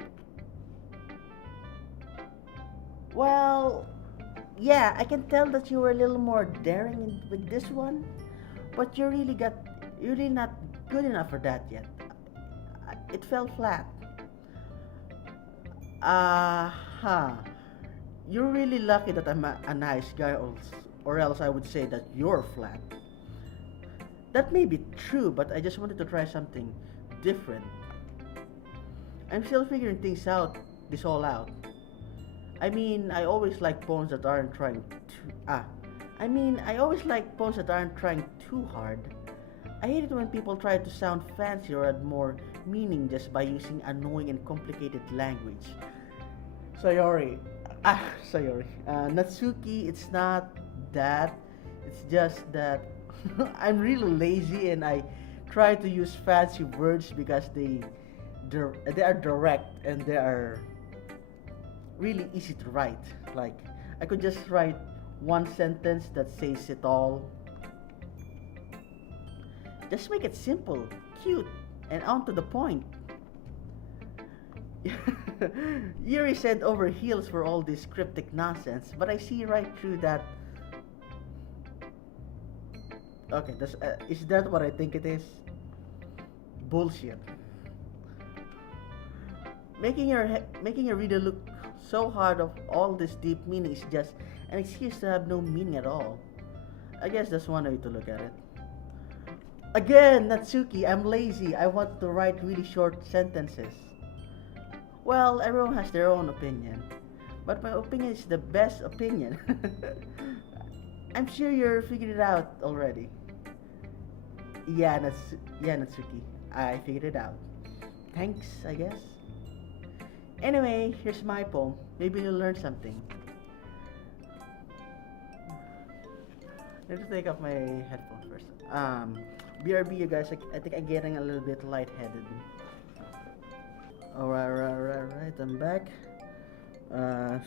Well, yeah, I can tell that you were a little more daring with this one, but you're really not good enough for that yet. It fell flat. Uh-huh. You're really lucky that I'm a nice guy, or else I would say that you're flat. That may be true, but I just wanted to try something different. I'm still figuring things out, this all out. I mean, I always like poems that aren't trying too. I always like poems that aren't trying too hard. I hate it when people try to sound fancy or add more meaning just by using annoying and complicated language. Sayori. Sayori. Natsuki, it's not that. It's just that I'm really lazy and I try to use fancy words because they are direct and they are really easy to write. Like, I could just write one sentence that says it all. Just make it simple, cute, and on to the point. Yuri said over heels for all this cryptic nonsense, but I see right through that. Okay, is that what I think it is? Bullshit. Making your reader look so hard of all this deep meaning is just an excuse to have no meaning at all. I guess that's one way to look at it. Again, Natsuki, I'm lazy. I want to write really short sentences. Well, everyone has their own opinion, but my opinion is the best opinion. I'm sure you're figured it out already. Yeah, Natsuki, I figured it out. Thanks, I guess. Anyway, here's my poem. Maybe you'll learn something. Let me take off my headphones first. BRB, you guys. I think I'm getting a little bit lightheaded. Alright, I'm back.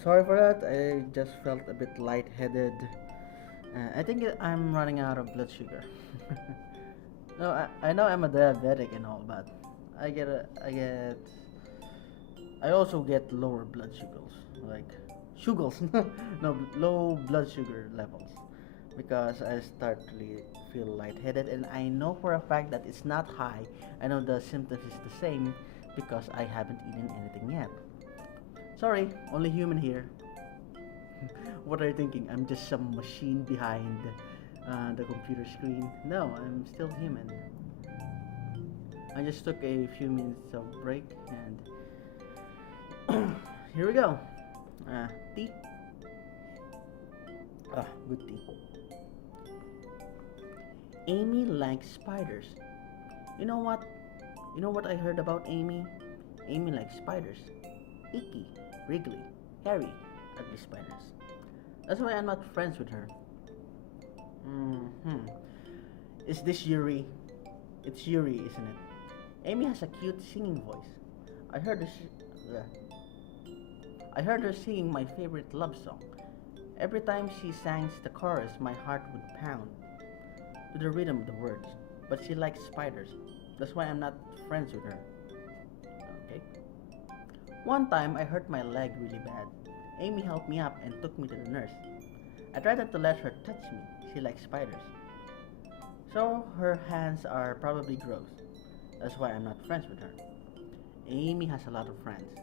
Sorry for that. I just felt a bit lightheaded. I think I'm running out of blood sugar. No, I know I'm a diabetic and all, but I also get lower blood sugars, like sugars, no, low blood sugar levels, because I start to feel lightheaded, and I know for a fact that it's not high. I know the symptoms is the same because I haven't eaten anything yet. Sorry, only human here. What are you thinking? I'm just some machine behind the computer screen. No, I'm still human. I just took a few minutes of break and here we go. Tea. Good tea. Amy likes spiders. You know what? You know what I heard about Amy? Amy likes spiders. Icky, wriggly, hairy, ugly spiders. That's why I'm not friends with her. Hmm. Is this Yuri? It's Yuri, isn't it? Amy has a cute singing voice. I heard her. I heard her singing my favorite love song. Every time she sang the chorus, my heart would pound to the rhythm of the words. But she likes spiders. That's why I'm not friends with her. Okay. One time I hurt my leg really bad. Amy helped me up and took me to the nurse. I tried not to let her touch me. She likes spiders. So her hands are probably gross. That's why I'm not friends with her. Amy has a lot of friends.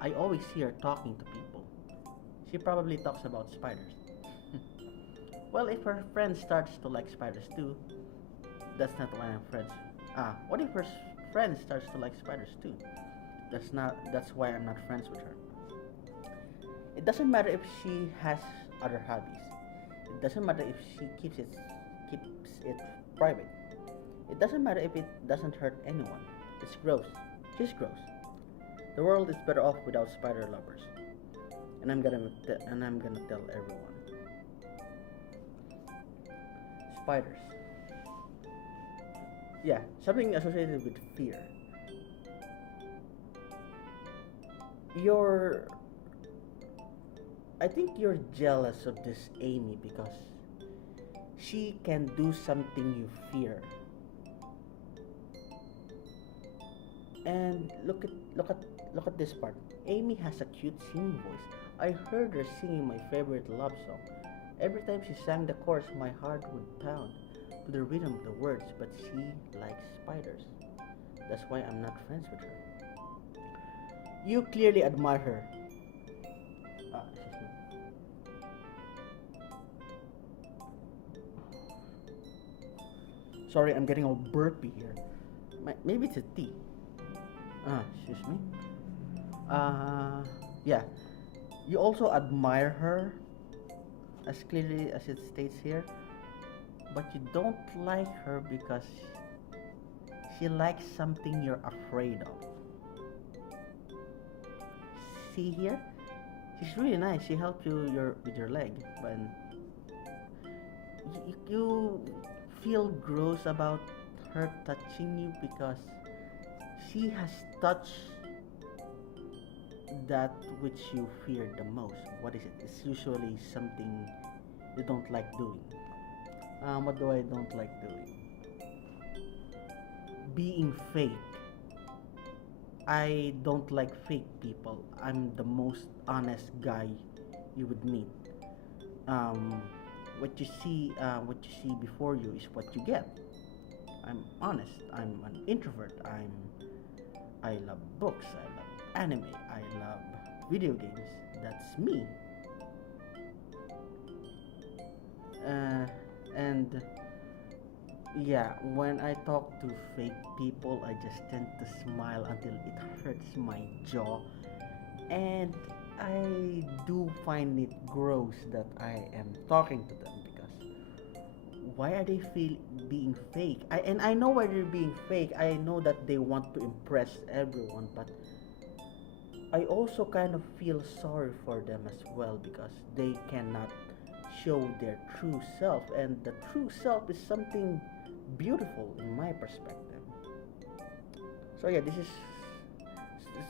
I always see her talking to people. She probably talks about spiders. Well, if her friend starts to like spiders too, that's not why I'm friends. What if her friend starts to like spiders too? That's why I'm not friends with her. It doesn't matter if she has other hobbies. It doesn't matter if she keeps it private. It doesn't matter if it doesn't hurt anyone. It's gross. She's gross. The world is better off without spider lovers. And I'm gonna tell everyone. Spiders. Yeah, something associated with fear. You're I think you're jealous of this Amy because she can do something you fear. And look at this part. Amy has a cute singing voice. I heard her singing my favorite love song. Every time she sang the chorus, my heart would pound to the rhythm of the words, but she likes spiders. That's why I'm not friends with her. You clearly admire her. Excuse me. Sorry, I'm getting all burpy here. Maybe it's a tea. Excuse me. Yeah. You also admire her, as clearly as it states here, but you don't like her because she likes something you're afraid of. See here? She's really nice. She helped you with your leg, but you feel gross about her touching you because she has touched that which you fear the most. What is it? It's usually something you don't like doing. What do I don't like doing? Being fake. I don't like fake people. I'm the most honest guy you would meet. Um, what you see before you is what you get. I'm honest. I'm an introvert. I love books. I love anime. I love video games. That's me. And yeah, when I talk to fake people, I just tend to smile until it hurts my jaw. And I do find it gross that I am talking to them because why are they feel being fake? And I know why they're being fake. I know that they want to impress everyone, but I also kind of feel sorry for them as well because they cannot show their true self, and the true self is something beautiful in my perspective. So yeah, this is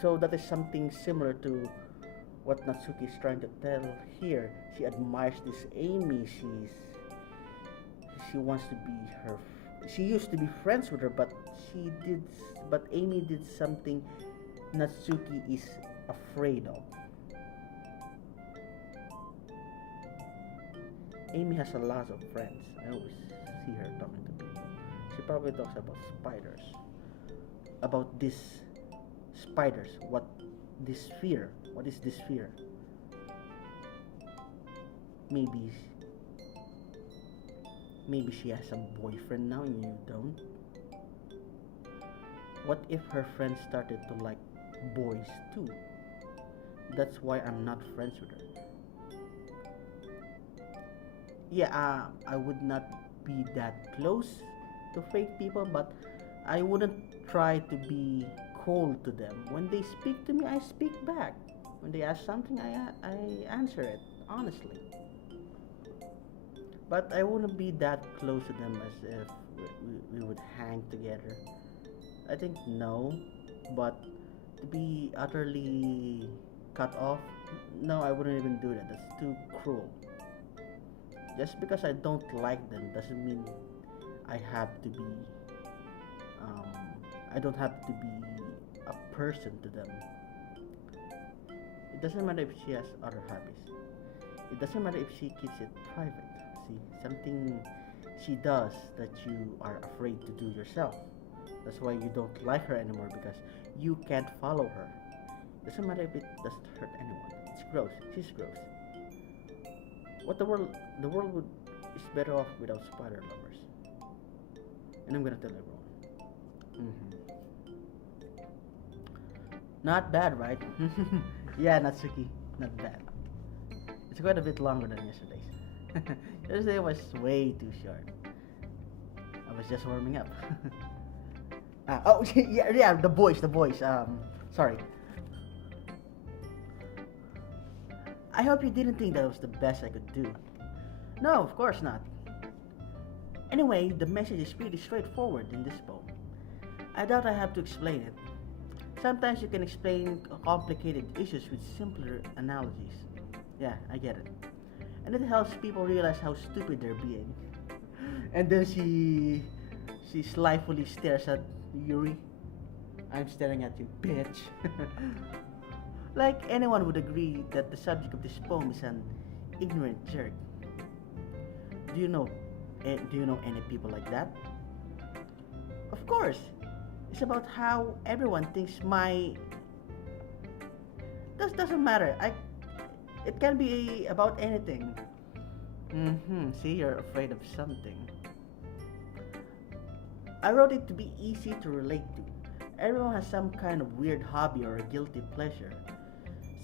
so that is something similar to what Natsuki is trying to tell here. She admires this Amy. She wants to be her. She used to be friends with her, but she did. But Amy did something Natsuki is afraid of. Amy has a lot of friends. I always see her talking to people. She probably talks about spiders. About this spiders. What this fear? What is this fear? Maybe maybe she has a boyfriend now and you don't. What if her friends started to like boys too? That's why I'm not friends with her. Yeah, I would not be that close to fake people, but I wouldn't try to be cold to them. When they speak to me, I speak back. When they ask something, I answer it honestly. But I wouldn't be that close to them as if we would hang together. I think no, but to be utterly cut off, no, I wouldn't even do that. That's too cruel. Just because I don't like them doesn't mean I have to be um, I don't have to be a person to them. It doesn't matter if she has other hobbies. It doesn't matter if she keeps it private. See, something she does that you are afraid to do yourself. That's why you don't like her anymore because you can't follow her. Doesn't matter if it doesn't hurt anyone. It's gross. She's gross. What the world would is better off without spider lovers. And I'm gonna tell everyone. Not bad, right? Yeah, Natsuki, not bad. It's quite a bit longer than yesterday's. Yesterday was way too short. I was just warming up. Oh yeah, yeah, the boys. Sorry. I hope you didn't think that was the best I could do. No, of course not. Anyway, the message is pretty straightforward in this poem. I doubt I have to explain it. Sometimes you can explain complicated issues with simpler analogies. Yeah, I get it. And it helps people realize how stupid they're being. And then she slyfully stares at Yuri. I'm staring at you, bitch. Like anyone would agree that the subject of this poem is an ignorant jerk. Do you know do you know any people like that? Of course. It's about how everyone thinks my that doesn't matter. It can be about anything. See, you're afraid of something. I wrote it to be easy to relate to. Everyone has some kind of weird hobby or a guilty pleasure.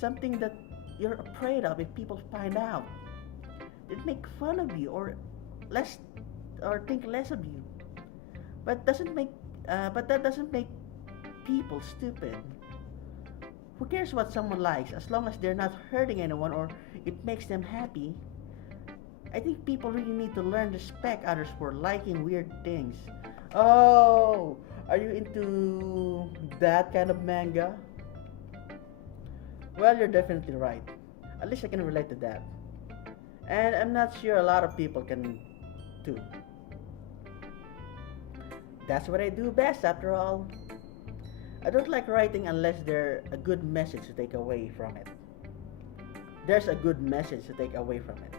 Something that you're afraid of if people find out. They'd make fun of you less or think less of you. But that doesn't make people stupid. Who cares what someone likes as long as they're not hurting anyone or it makes them happy? I think people really need to learn to respect others for liking weird things. Oh, are you into that kind of manga? Well, you're definitely right. At least I can relate to that. And I'm not sure a lot of people can too. That's what I do best after all. I don't like writing unless there's a good message to take away from it. There's a good message to take away from it.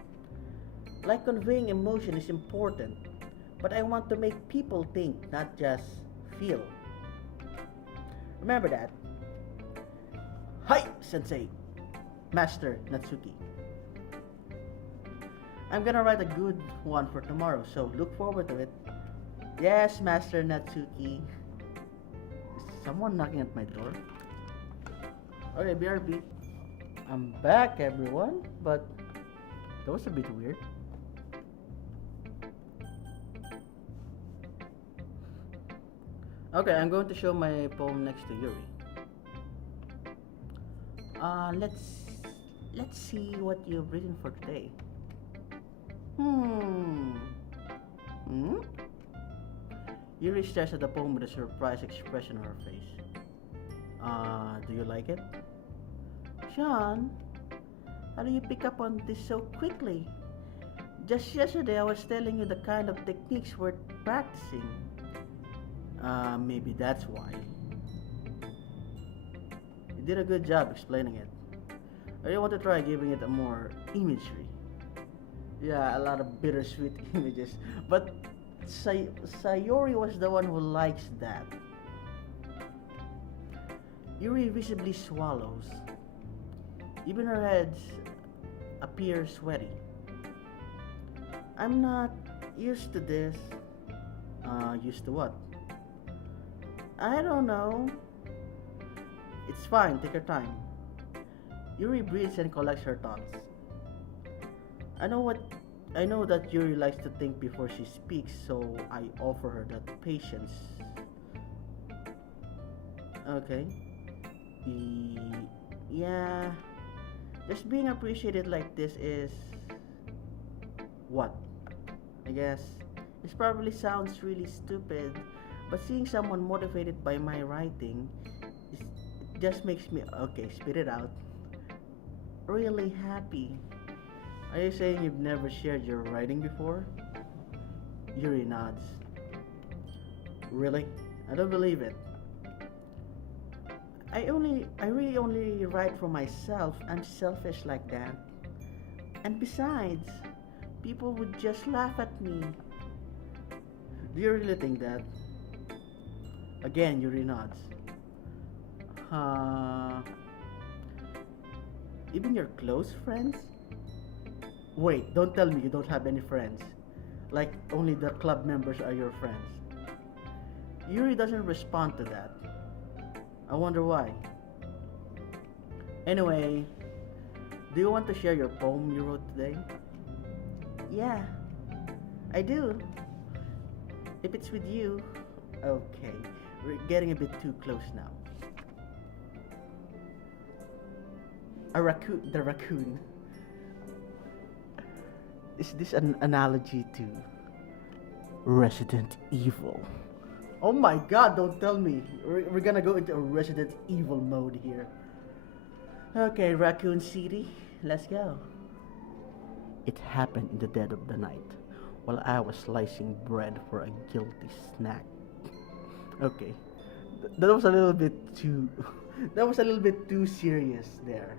Like conveying emotion is important, but I want to make people think, not just feel. Remember that. Hi, Sensei. Master Natsuki. I'm gonna write a good one for tomorrow, so look forward to it. Yes, Master Natsuki. Is someone knocking at my door? Okay, BRB. I'm back, everyone, but that was a bit weird. Okay, I'm going to show my poem next to Yuri. Uh, let's let's see what you've written for today. Hmm. Hmm? Yuri stares at the poem with a surprised expression on her face. Do you like it? Sean, how do you pick up on this so quickly? Just yesterday I was telling you the kind of techniques we're practicing. Maybe that's why. You did a good job explaining it. I want to try giving it a more imagery. Yeah, a lot of bittersweet images. But Sayori was the one who likes that. Yuri visibly swallows. Even her head appears sweaty. I'm not used to this. Used to what? I don't know. It's fine, take your time. Yuri breathes and collects her thoughts. I know what I know that Yuri likes to think before she speaks, so I offer her that patience. Okay. Yeah. Just being appreciated like this is what? I guess. This probably sounds really stupid, but seeing someone motivated by my writing is, it just makes me okay, spit it out. Really happy. Are you saying you've never shared your writing before? Yuri nods. Really? I don't believe it. I really only write for myself. I'm selfish like that. And besides, people would just laugh at me. Do you really think that? Again, Yuri nods. Uh, Even your close friends? Wait, don't tell me you don't have any friends. Like only the club members are your friends. Yuri doesn't respond to that. I wonder why. Anyway, do you want to share your poem you wrote today? Yeah, I do. If it's with you. Okay, we're getting a bit too close now. The raccoon. Is this an analogy to Resident Evil? Oh my god, don't tell me. We're gonna go into a Resident Evil mode here. Okay, Raccoon City, let's go. It happened in the dead of the night while I was slicing bread for a guilty snack. Okay, that was a little bit too. That was a little bit too serious there.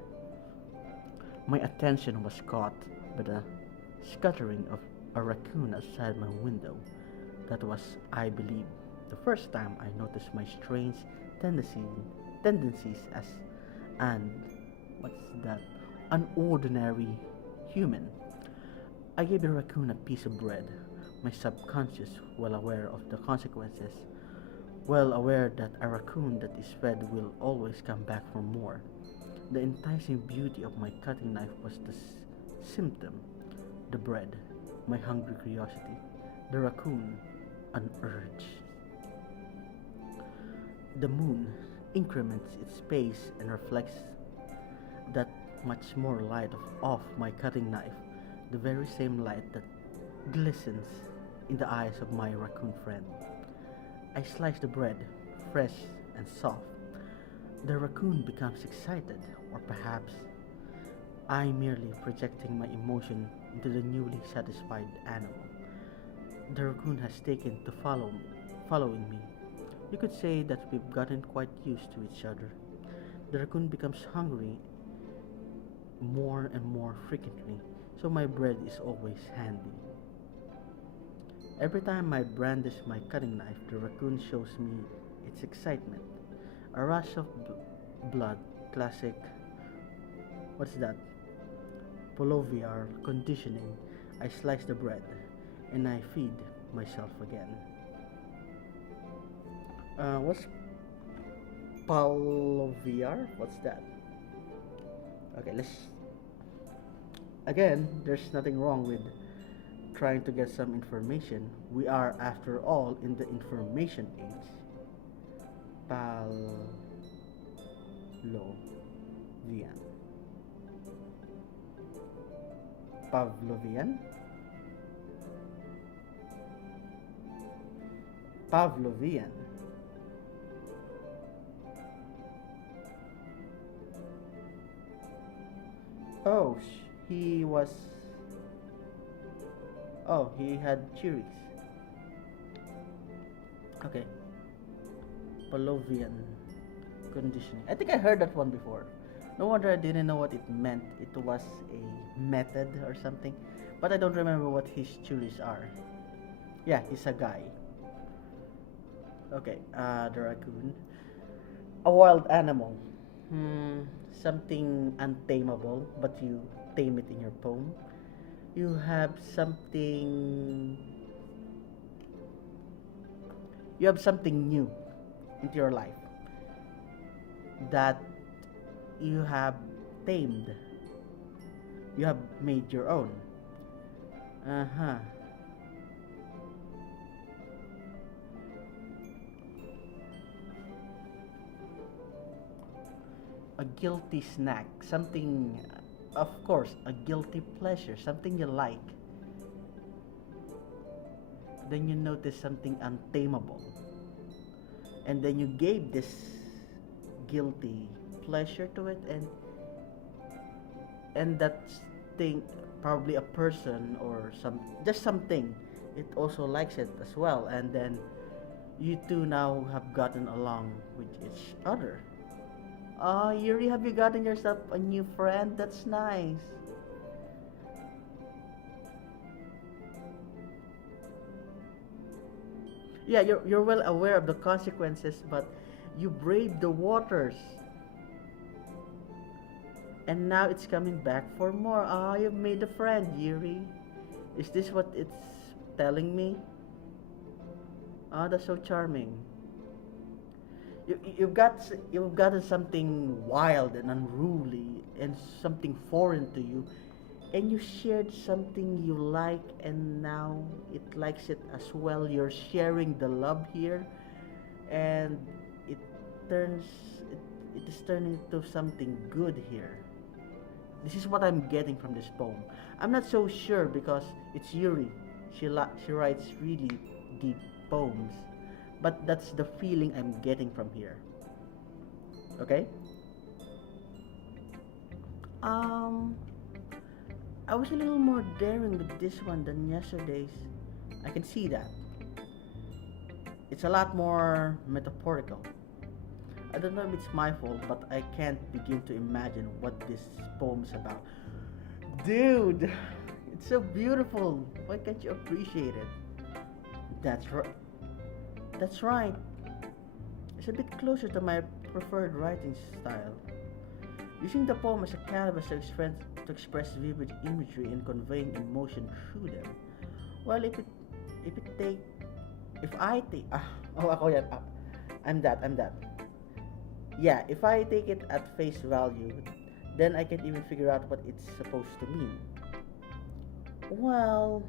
My attention was caught by the scuttering of a raccoon outside my window. That was, I believe, the first time I noticed my strange tendencies as an what's that? An ordinary human. I gave the raccoon a piece of bread, my subconscious well aware of the consequences, well aware that a raccoon that is fed will always come back for more. The enticing beauty of my cutting knife was the symptom, the bread, my hungry curiosity, the raccoon, an urge. The moon increments its pace and reflects that much more light off my cutting knife, the very same light that glistens in the eyes of my raccoon friend. I slice the bread, fresh and soft. The raccoon becomes excited, or perhaps I merely projecting my emotion into the newly satisfied animal. The raccoon has taken to following me. You could say that we've gotten quite used to each other. The raccoon becomes hungry more and more frequently, so my bread is always handy. Every time I brandish my cutting knife, the raccoon shows me its excitement. A rush of blood, classic, what's that? Poloviar conditioning. I slice the bread and I feed myself again. What's Pavloviar? What's that? Okay, let's. Again, there's nothing wrong with trying to get some information. We are, after all, in the information age. Pavlovian. Pavlovian? Pavlovian. Oh, he was. Oh, he had cherries. Okay, Pavlovian conditioning. I think I heard that one before. No wonder I didn't know what it meant. It was a method or something. But I don't remember what his cherries are. Yeah, he's a guy. Okay, the raccoon. A wild animal. Hmm, something untamable, but you tame it in your poem. You have something. You have something new into your life that you have tamed. You have made your own. Uh huh. A guilty snack. Something, of course, a guilty pleasure. Something you like. Then you notice something untamable. And then you gave this guilty pleasure to it, and that thing, probably a person or just something, it also likes it as well, and then you two now have gotten along with each other. Yuri, have you gotten yourself a new friend? That's nice. Yeah, you're well aware of the consequences, but you braved the waters, and now it's coming back for more. You've made a friend, Yuri. Is this what it's telling me? That's so charming. You've gotten something wild and unruly and something foreign to you, and you shared something you like, and now it likes it as well. You're sharing the love here, and it turns it, it is turning into something good here. This is what I'm getting from this poem. I'm not so sure because it's Yuri. She writes really deep poems, but that's the feeling I'm getting from here. Okay? Um, I was a little more daring with this one than yesterday's. I can see that. It's a lot more metaphorical. I don't know if it's my fault, but I can't begin to imagine what this poem's about. Dude, it's so beautiful. Why can't you appreciate it? That's right. That's right. It's a bit closer to my preferred writing style. Using the poem as a canvas to express vivid imagery and conveying emotion through them. Well, if it take if I take ako yan, I'm that. Yeah, if I take it at face value, then I can even figure out what it's supposed to mean. Well,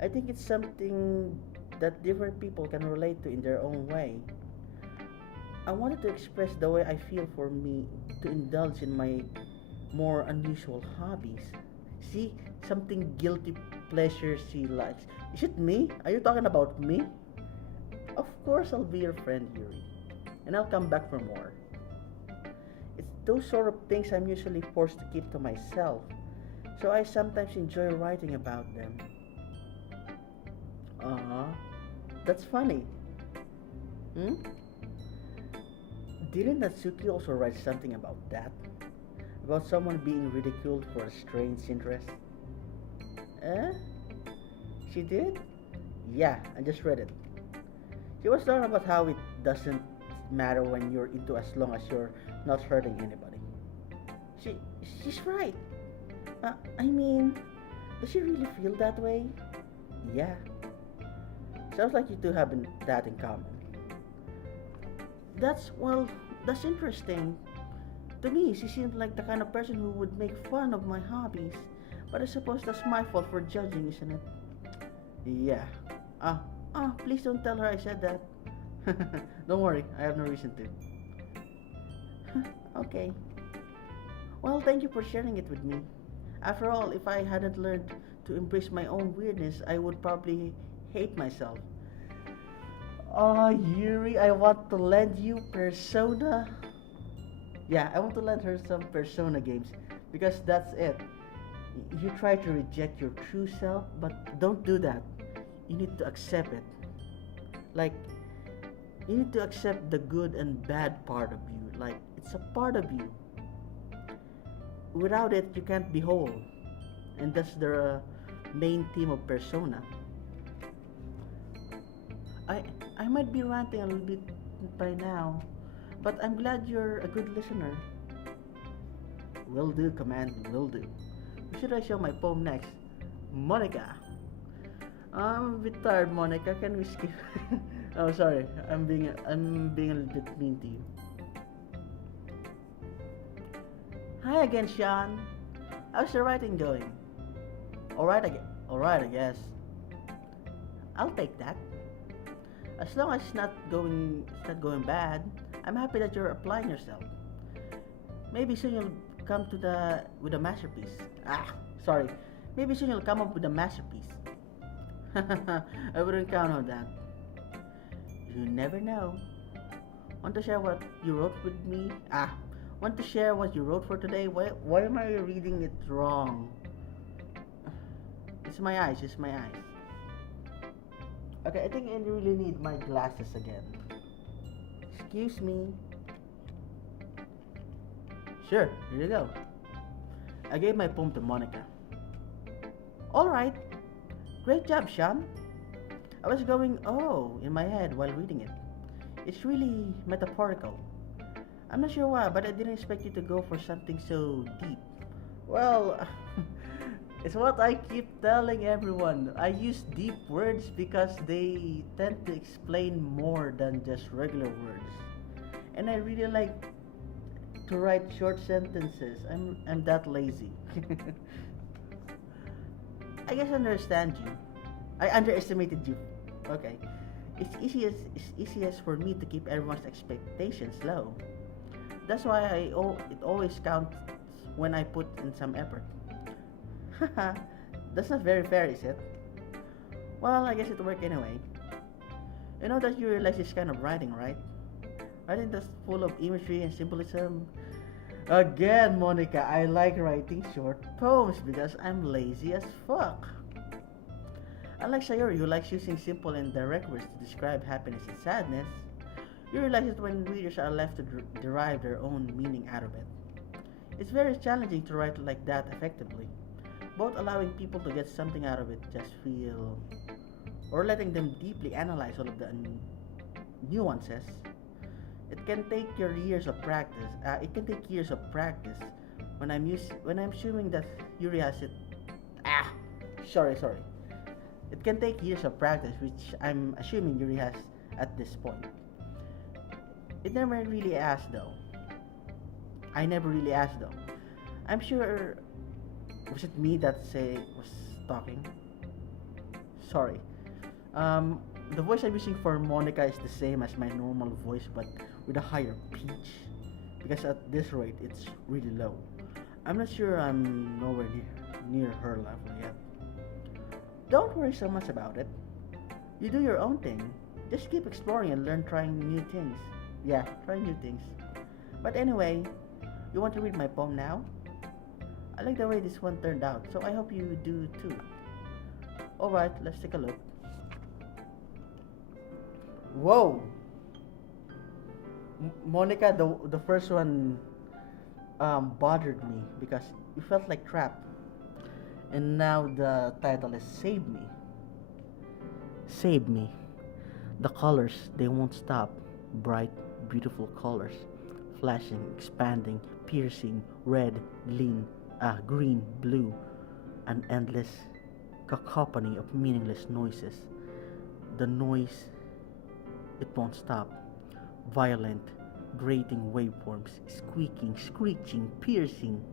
I think it's something that different people can relate to in their own way. I wanted to express the way I feel for me to indulge in my more unusual hobbies. See, something guilty pleasure she likes. Is it me? Are you talking about me? Of course, I'll be your friend, Yuri. And I'll come back for more. It's those sort of things I'm usually forced to keep to myself. So I sometimes enjoy writing about them. Uh-huh. That's funny. Hmm? Didn't Natsuki also write something about that? About someone being ridiculed for a strange interest? Eh? She did? Yeah, I just read it. She was talking about how it doesn't matter when you're into as long as you're not hurting anybody. She she's right. I mean, Does she really feel that way? Yeah. Sounds like you two have that in common. Well, that's interesting. To me, she seemed like the kind of person who would make fun of my hobbies. But I suppose that's my fault for judging, isn't it? Yeah. Please don't tell her I said that. Don't worry, I have no reason to. Okay. Well, thank you for sharing it with me. After all, if I hadn't learned to embrace my own weirdness, I would probably hate myself. Oh, Yuri, I want to lend you Persona. Yeah, I want to lend her some Persona games because that's it. You try to reject your true self, but don't do that. You need to accept it. Like, you need to accept the good and bad part of you. Like, it's a part of you. Without it, you can't be whole. And that's the main theme of Persona. I I might be ranting a little bit by now, but I'm glad you're a good listener. Will do, command, will do. Who should I show my poem next? Monica. I'm a bit tired, Monica. Can we skip? Oh, sorry. I'm being a little bit mean to you. Hi again, Sean. How's your writing going? Alright again. Alright, I guess. I'll take that. As long as it's not going bad, I'm happy that you're applying yourself. Maybe soon you'll come to the with a masterpiece. Sorry. Maybe soon you'll come up with a masterpiece. I wouldn't count on that. You never know. Want to share what you wrote with me? Want to share what you wrote for today? Why am I reading it wrong? It's my eyes, it's my eyes. Okay, I think I really need my glasses again. Excuse me. Sure, here you go. I gave my poem to Monica. Alright. Great job, Sean. I was going, oh, in my head while reading it. It's really metaphorical. I'm not sure why, but I didn't expect you to go for something so deep. Well, it's what I keep telling everyone. I use deep words because they tend to explain more than just regular words. And I really like to write short sentences. I'm that lazy. I guess I understand you. I underestimated you. Okay. It's easiest for me to keep everyone's expectations low. That's why it always counts when I put in some effort. Haha, that's not very fair, is it? Well, I guess it worked anyway. You know that you realize this kind of writing, right? Writing that's full of imagery and symbolism. Again, Monica, I like writing short poems because I'm lazy as fuck. Unlike Sayori, who likes using simple and direct words to describe happiness and sadness, you realize it when readers are left to derive their own meaning out of it. It's very challenging to write like that effectively, both allowing people to get something out of it, just feel, or letting them deeply analyze all of the nuances. It can take years of practice. When I'm assuming that Yuri has it. Sorry. It can take years of practice, which I'm assuming Yuri has at this point. It never really asked though. I never really asked though. I'm sure. Was it me that was talking? Sorry. The voice I'm using for Monica is the same as my normal voice, but with a higher pitch. Because at this rate, it's really low. I'm not sure I'm nowhere near her level yet. Don't worry so much about it. You do your own thing. Just keep exploring and trying new things. Yeah, try new things. But anyway, you want to read my poem now? I like the way this one turned out, so I hope you do too. Alright, let's take a look. Whoa! Monica, the first one bothered me because it felt like crap. And now the title is Save Me. Save me. The colors, they won't stop. Bright, beautiful colors. Flashing, expanding, piercing, red, green, blue. An endless cacophony of meaningless noises. The noise, it won't stop. Violent, grating waveforms, squeaking, screeching, piercing,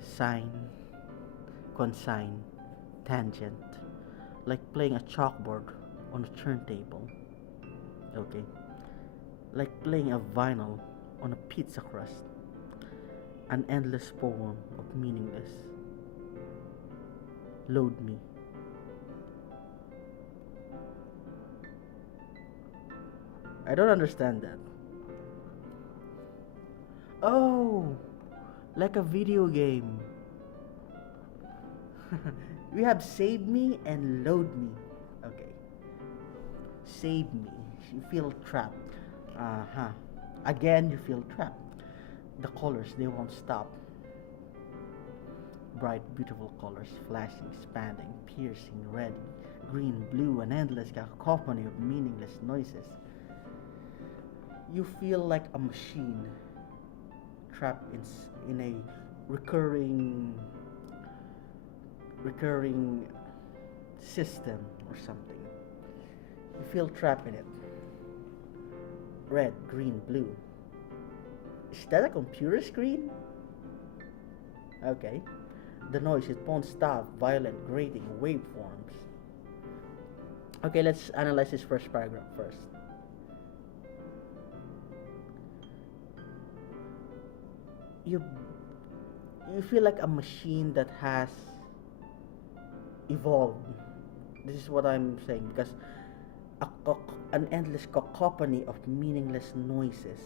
sine, cosine, tangent, like playing a chalkboard on a turntable. Okay, like playing a vinyl on a pizza crust. An endless poem of meaningless. Load me. I don't understand that. Oh, like a video game. We have save me and load me. Okay. Save me. You feel trapped. Uh-huh. Again, you feel trapped. The colors, they won't stop. Bright, beautiful colors, flashing, expanding, piercing, red, green, blue, an endless cacophony of meaningless noises. You feel like a machine trapped in a recurring system or something. You feel trapped in it. Red, green, blue. Is that a computer screen? Okay. The noise, it won't stop. Violent, grating, waveforms. Okay, let's analyze this first paragraph first. You feel like a machine that has evolved. This is what I'm saying because an endless cacophony of meaningless noises.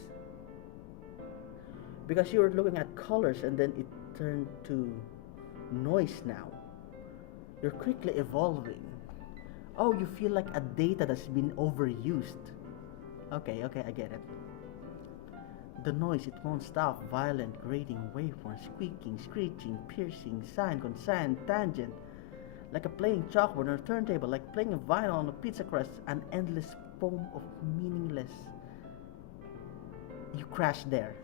Because you were looking at colors and then it turned to noise now. You're quickly evolving. Oh, you feel like a data that's been overused. Okay, I get it. The noise, it won't stop. Violent, grating, waveforms, squeaking, screeching, piercing, sine, cosine, tangent. Like a playing chalkboard on a turntable, like playing a vinyl on a pizza crust, an endless poem of meaningless. You crash there.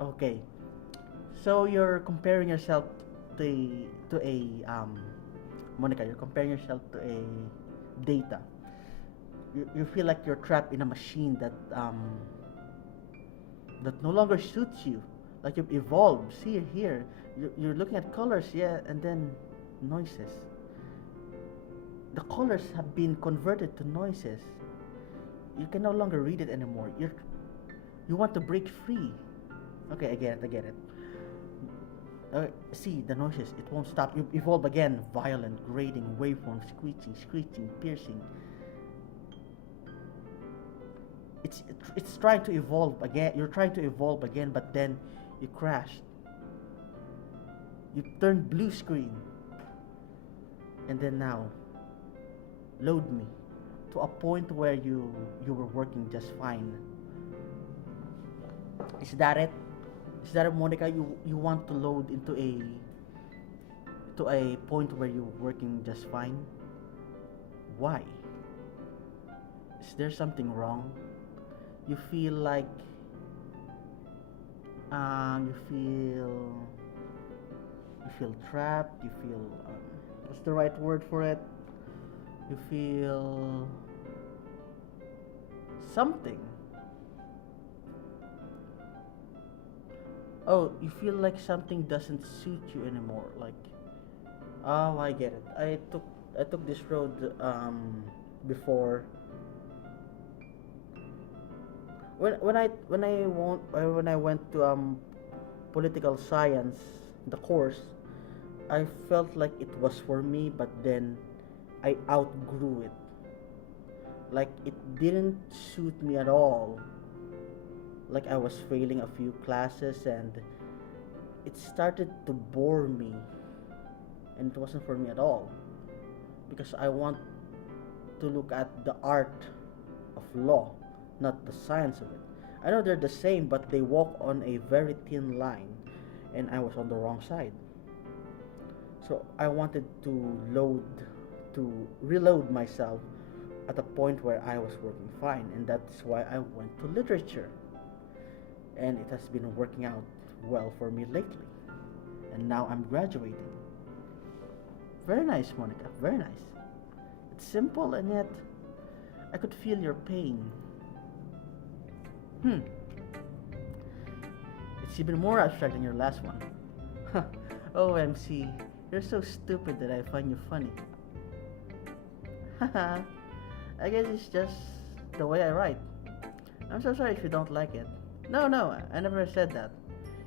Okay. So you're comparing yourself to a Monica, you're comparing yourself to a data. You feel like you're trapped in a machine that no longer suits you. Like you've evolved. See here, you're looking at colors, yeah, and then noises. The colors have been converted to noises. You can no longer read it anymore. You want to break free. Okay, I get it. See the noises. It won't stop. You evolve again. Violent, grating, waveforms, screeching, piercing. It's trying to evolve again. You're trying to evolve again, but then you crashed. You turned blue screen. And then now, load me to a point where you were working just fine. Is that it? Is that it, Monica? You want to load into a point where you're working just fine? Why? Is there something wrong? You feel like you feel trapped. You feel what's the right word for it? You feel something. Oh, you feel like something doesn't suit you anymore. Like, oh, I get it. I took this road before. When I went to political science, the course, I felt like it was for me, but then I outgrew it. Like it didn't suit me at all. Like I was failing a few classes and it started to bore me, and it wasn't for me at all, because I want to look at the art of law, not the science of it. I know they're the same, but they walk on a very thin line, and I was on the wrong side. So I wanted to reload myself at a point where I was working fine, and that's why I went to literature. And it has been working out well for me lately. And now I'm graduating. Very nice, Monica. Very nice. It's simple and yet I could feel your pain. Hmm. It's even more abstract than your last one. OMC, you're so stupid that I find you funny. Haha, I guess it's just the way I write. I'm so sorry if you don't like it. No, no, I never said that.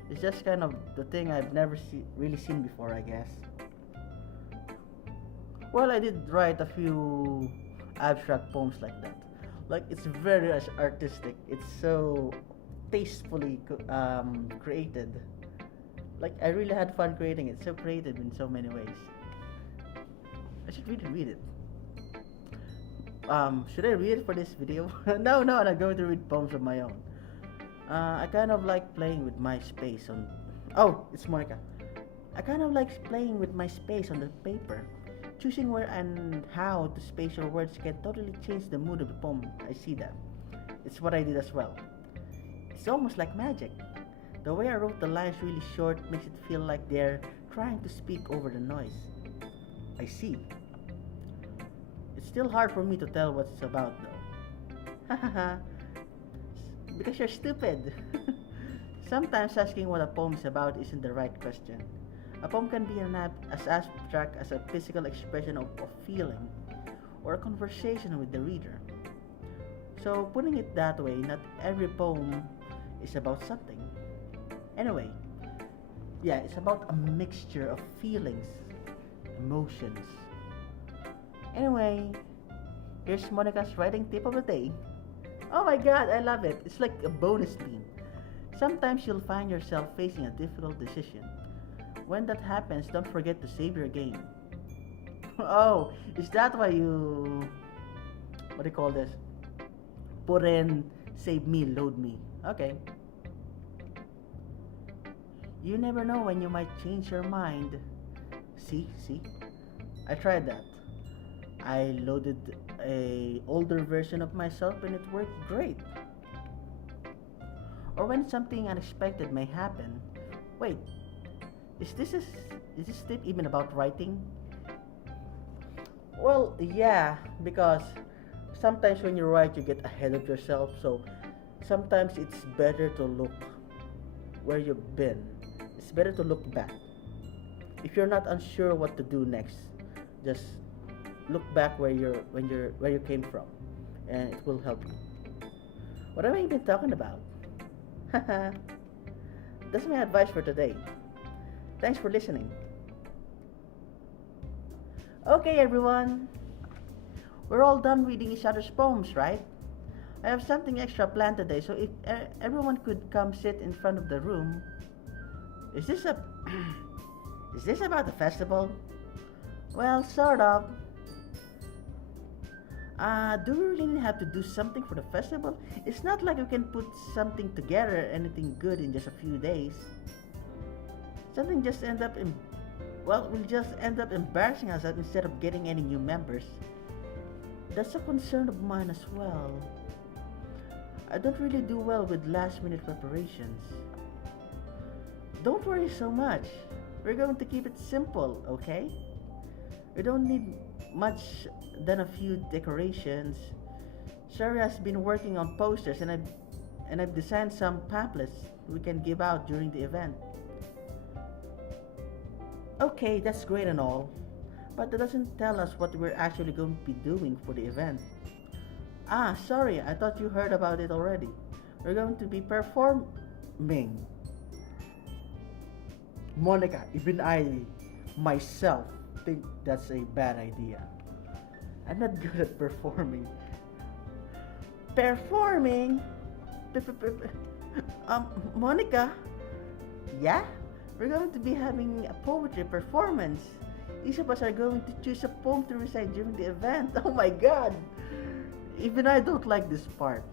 It's just kind of the thing I've never really seen before, I guess. Well, I did write a few abstract poems like that. Like, it's very artistic. It's so tastefully created. Like, I really had fun creating it. So creative in so many ways. I should really read it. Should I read it for this video? No, no, I'm not going to read poems of my own. I kind of like playing with my space on. Oh, it's Monica. I kind of like playing with my space on the paper. Choosing where and how to space your words can totally change the mood of the poem. I see that. It's what I did as well. It's almost like magic. The way I wrote the lines really short makes it feel like they're trying to speak over the noise. I see. It's still hard for me to tell what it's about though. Hahaha. Because you're stupid. Sometimes asking what a poem is about isn't the right question. A poem can be as abstract as a physical expression of feeling or a conversation with the reader. So, putting it that way, not every poem is about something. Anyway, yeah, it's about a mixture of feelings, emotions. Anyway, here's Monica's writing tip of the day. Oh my god, I love it. It's like a bonus bean. Sometimes you'll find yourself facing a difficult decision. When that happens, don't forget to save your game. Oh, is that why you... What do you call this? Put in save me, load me. Okay. You never know when you might change your mind. See? I tried that. I loaded a older version of myself and it worked great. Or when something unexpected may happen. Wait, is this tip even about writing? Well, yeah, because sometimes when you write you get ahead of yourself, so sometimes it's better to look where you've been. It's better to look back. If you're not unsure what to do next, just look back where you came from, and it will help you. What am I even talking about? Haha. That's my advice for today. Thanks for listening. Okay, everyone. We're all done reading each other's poems, right? I have something extra planned today, so if everyone could come sit in front of the room. Is this is this about the festival? Well, sort of. Do we really have to do something for the festival? It's not like we can put something together, anything good in just a few days. Something just we'll just end up embarrassing ourselves instead of getting any new members. That's a concern of mine as well. I don't really do well with last minute preparations. Don't worry so much. We're going to keep it simple, okay? We don't need much than a few decorations. Sherry has been working on posters and I've designed some pamphlets we can give out during the event. Okay, that's great and all, but that doesn't tell us what we're actually going to be doing for the event. Ah, sorry, I thought you heard about it already. We're going to be performing. Monica, even I myself think that's a bad idea. I'm not good at performing. Performing? Monica? Yeah? We're going to be having a poetry performance. Each of us are going to choose a poem to recite during the event. Oh my god! Even I don't like this part.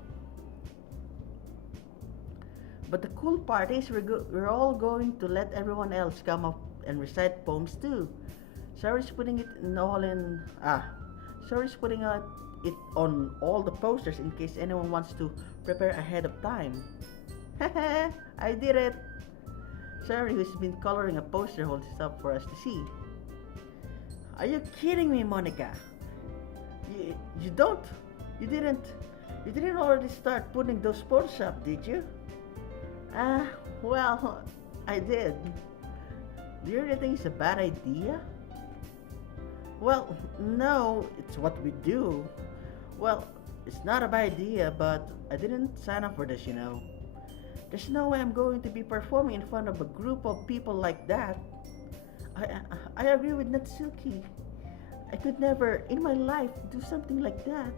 But the cool part is we're all going to let everyone else come up and recite poems too. Sarah's putting it it on all the posters in case anyone wants to prepare ahead of time. Haha, I did it! Sarah, who's been coloring a poster, holds it up for us to see. Are you kidding me, Monica? You don't, you didn't, you didn't already start putting those photos up, did you? Ah, well, I did. Do you really think it's a bad idea? Well, no, it's what we do. Well, it's not a bad idea, but I didn't sign up for this. There's no way I'm going to be performing in front of a group of people like that. I, I agree with Natsuki. I could never in my life do something like that.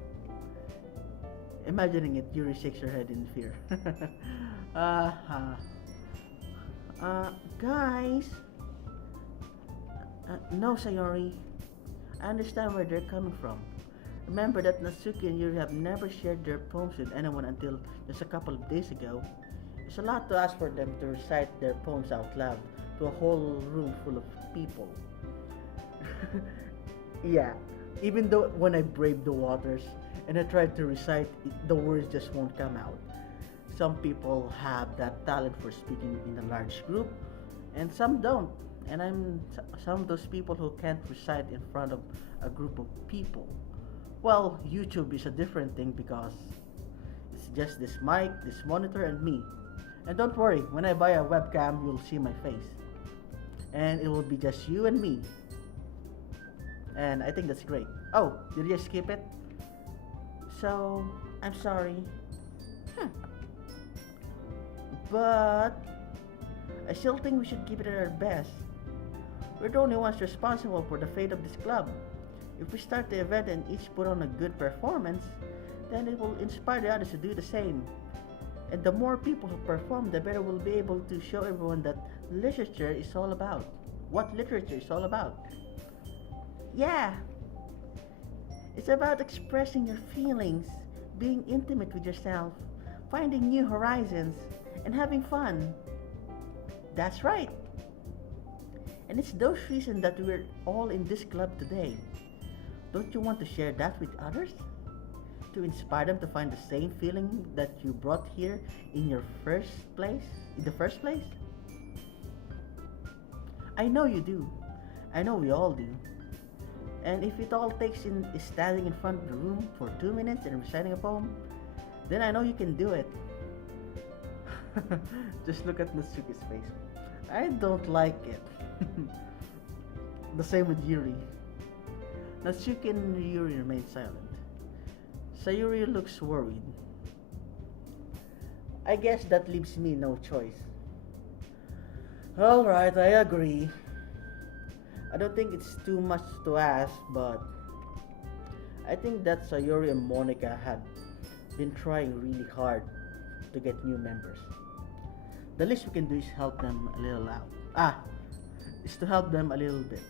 Imagining it, Yuri shakes her head in fear. uh, guys. No, Sayori. I understand where they're coming from. Remember that Natsuki and Yuri have never shared their poems with anyone until just a couple of days ago. It's a lot to ask for them to recite their poems out loud to a whole room full of people. Yeah, even though when I braved the waters and I tried to recite, the words just won't come out. Some people have that talent for speaking in a large group, and some don't. And I'm some of those people who can't recite in front of a group of people. Well, YouTube is a different thing because it's just this mic, this monitor, and me. And don't worry, when I buy a webcam, you'll see my face. And it will be just you and me. And I think that's great. Oh, did you skip it? So, I'm sorry. Hmm. But I still think we should give it our best. We're the only ones responsible for the fate of this club. If we start the event and each put on a good performance, then it will inspire the others to do the same. And the more people who perform, the better we'll be able to show everyone that literature is all about. What literature is all about. Yeah, it's about expressing your feelings, being intimate with yourself, finding new horizons, and having fun. That's right. And it's those reasons that we're all in this club today. Don't you want to share that with others? To inspire them to find the same feeling that you brought here in your first place? In the first place? I know you do. I know we all do. And if it all takes in is standing in front of the room for 2 minutes and reciting a poem, then I know you can do it. Just look at Natsuki's face. I don't like it. The same with Yuri. Natsuki and Yuri remain silent. Sayuri looks worried. I guess that leaves me no choice. Alright, I agree. I don't think it's too much to ask, but I think that Sayuri and Monica had been trying really hard to get new members. The least we can do is help them a little out. Is to help them a little bit.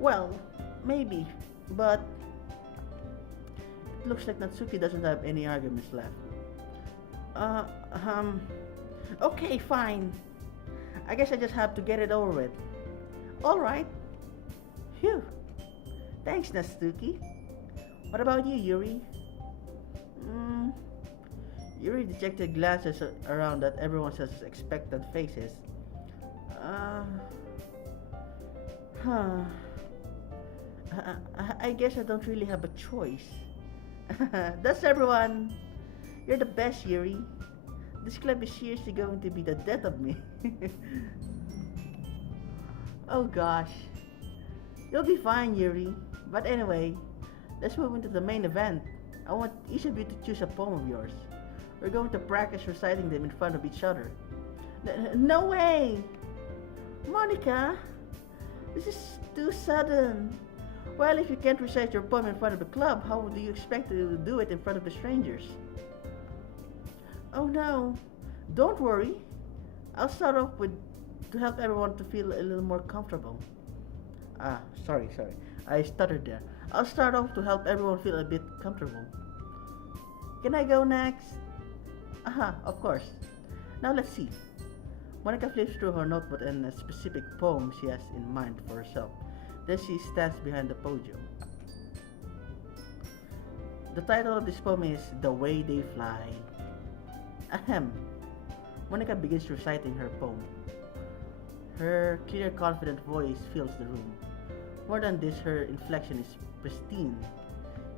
Well, maybe, but it looks like Natsuki doesn't have any arguments left. Uh, um, okay, fine. I guess I just have to get it over with. Alright. Phew. Thanks, Natsuki. What about you, Yuri? Yuri dejected glances around at everyone else's expectant faces. Huh. I guess I don't really have a choice. That's everyone. You're the best, Yuri. This club is seriously going to be the death of me. Oh gosh. You'll be fine, Yuri. But anyway, let's move into the main event. I want each of you to choose a poem of yours. We're going to practice reciting them in front of each other. No way! Monica, this is too sudden. Well, if you can't recite your poem in front of the club, how do you expect to do it in front of the strangers? Oh no, don't worry. I'll start off with to help everyone to feel a little more comfortable. Sorry. I stuttered there. I'll start off to help everyone feel a bit comfortable. Can I go next? Of course. Now let's see. Monica flips through her notebook and a specific poem she has in mind for herself. Then she stands behind the podium. The title of this poem is The Way They Fly. Ahem. Monica begins reciting her poem. Her clear, confident voice fills the room. More than this, her inflection is pristine.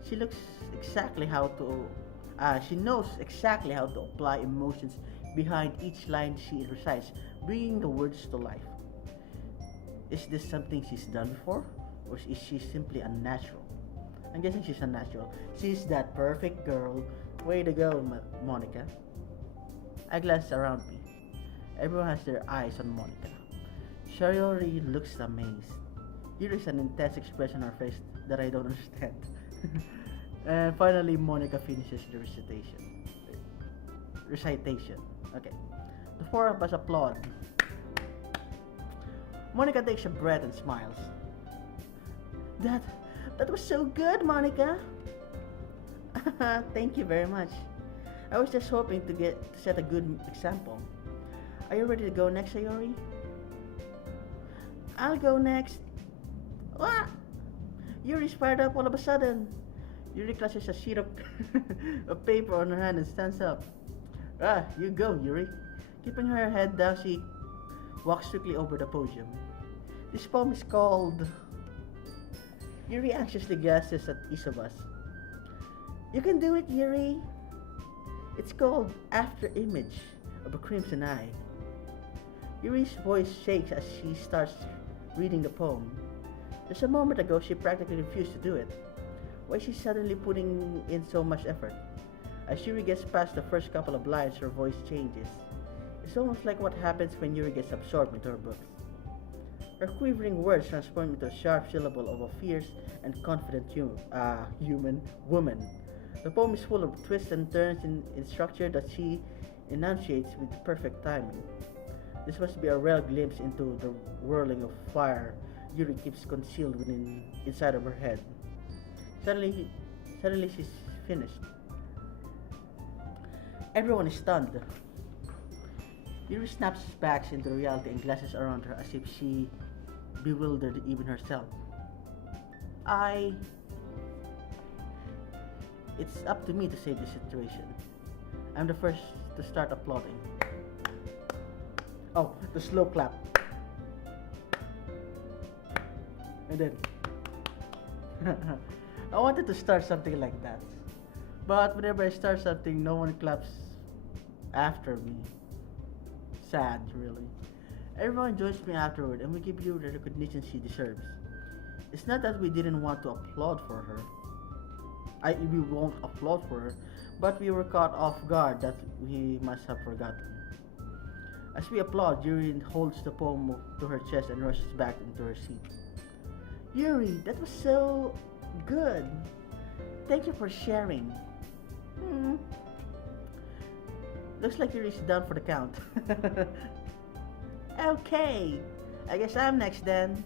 She looks exactly how to. She knows exactly how to apply emotions behind each line she recites, bringing the words to life. Is this something she's done before, or is she simply unnatural? I'm guessing she's unnatural. She's that perfect girl. Way to go, Monica. I glance around me. Everyone has their eyes on Monica. Shariori looks amazed. There is an intense expression on her face that I don't understand. And finally, Monica finishes the recitation. Okay. The four of us applaud. Monica takes a breath and smiles. That that was so good, Monica. Thank you very much. I was just hoping to set a good example. Are you ready to go next, Sayori? I'll go next. What? Yuri's fired up all of a sudden. Yuri clutches a sheet of, of paper on her hand and stands up. You go, Yuri. Keeping her head down, she walks quickly over the podium. This poem is called... Yuri anxiously glances at each of us. You can do it, Yuri. It's called After Image of a Crimson Eye. Yuri's voice shakes as she starts reading the poem. Just a moment ago, she practically refused to do it. Why is she suddenly putting in so much effort? As Yuri gets past the first couple of lines, her voice changes. It's almost like what happens when Yuri gets absorbed into her books. Her quivering words transform into a sharp syllable of a fierce and confident human woman. The poem is full of twists and turns in structure that she enunciates with perfect timing. This must be a rare glimpse into the whirling of fire Yuri keeps concealed inside of her head. Suddenly she's finished. Everyone is stunned. Yuri snaps back into reality and glances around her as if she bewildered even herself. It's up to me to save the situation. I'm the first to start applauding. Oh, the slow clap. And then... I wanted to start something like that. But whenever I start something, no one claps after me. Sad, really. Everyone joins me afterward and we give you the recognition she deserves. It's not that we didn't want to applaud for her. We won't applaud for her, but we were caught off guard that we must have forgotten. As we applaud, Yuri holds the poem to her chest and rushes back into her seat. Yuri, that was so good. Thank you for sharing. Looks like Yuri's done for the count. Okay, I guess I'm next then.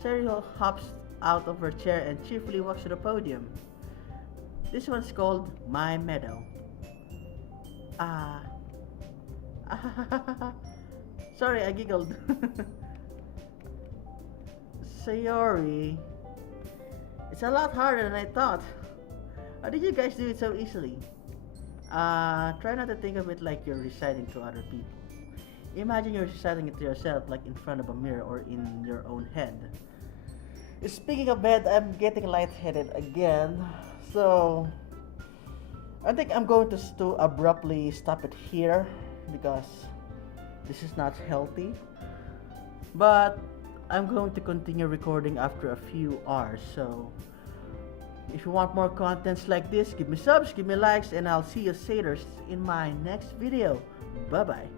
Serial hops out of her chair and cheerfully walks to the podium. This one's called My Meadow. Sorry, I giggled. Sayori, it's a lot harder than I thought. How did you guys do it so easily? Try not to think of it like you're reciting to other people. Imagine you're reciting it to yourself, like in front of a mirror or in your own head. Speaking of bed, I'm getting lightheaded again, so I think I'm going to abruptly stop it here because this is not healthy. But I'm going to continue recording after a few hours, so if you want more contents like this, give me subs, give me likes, and I'll see you satyrs in my next video. Bye bye.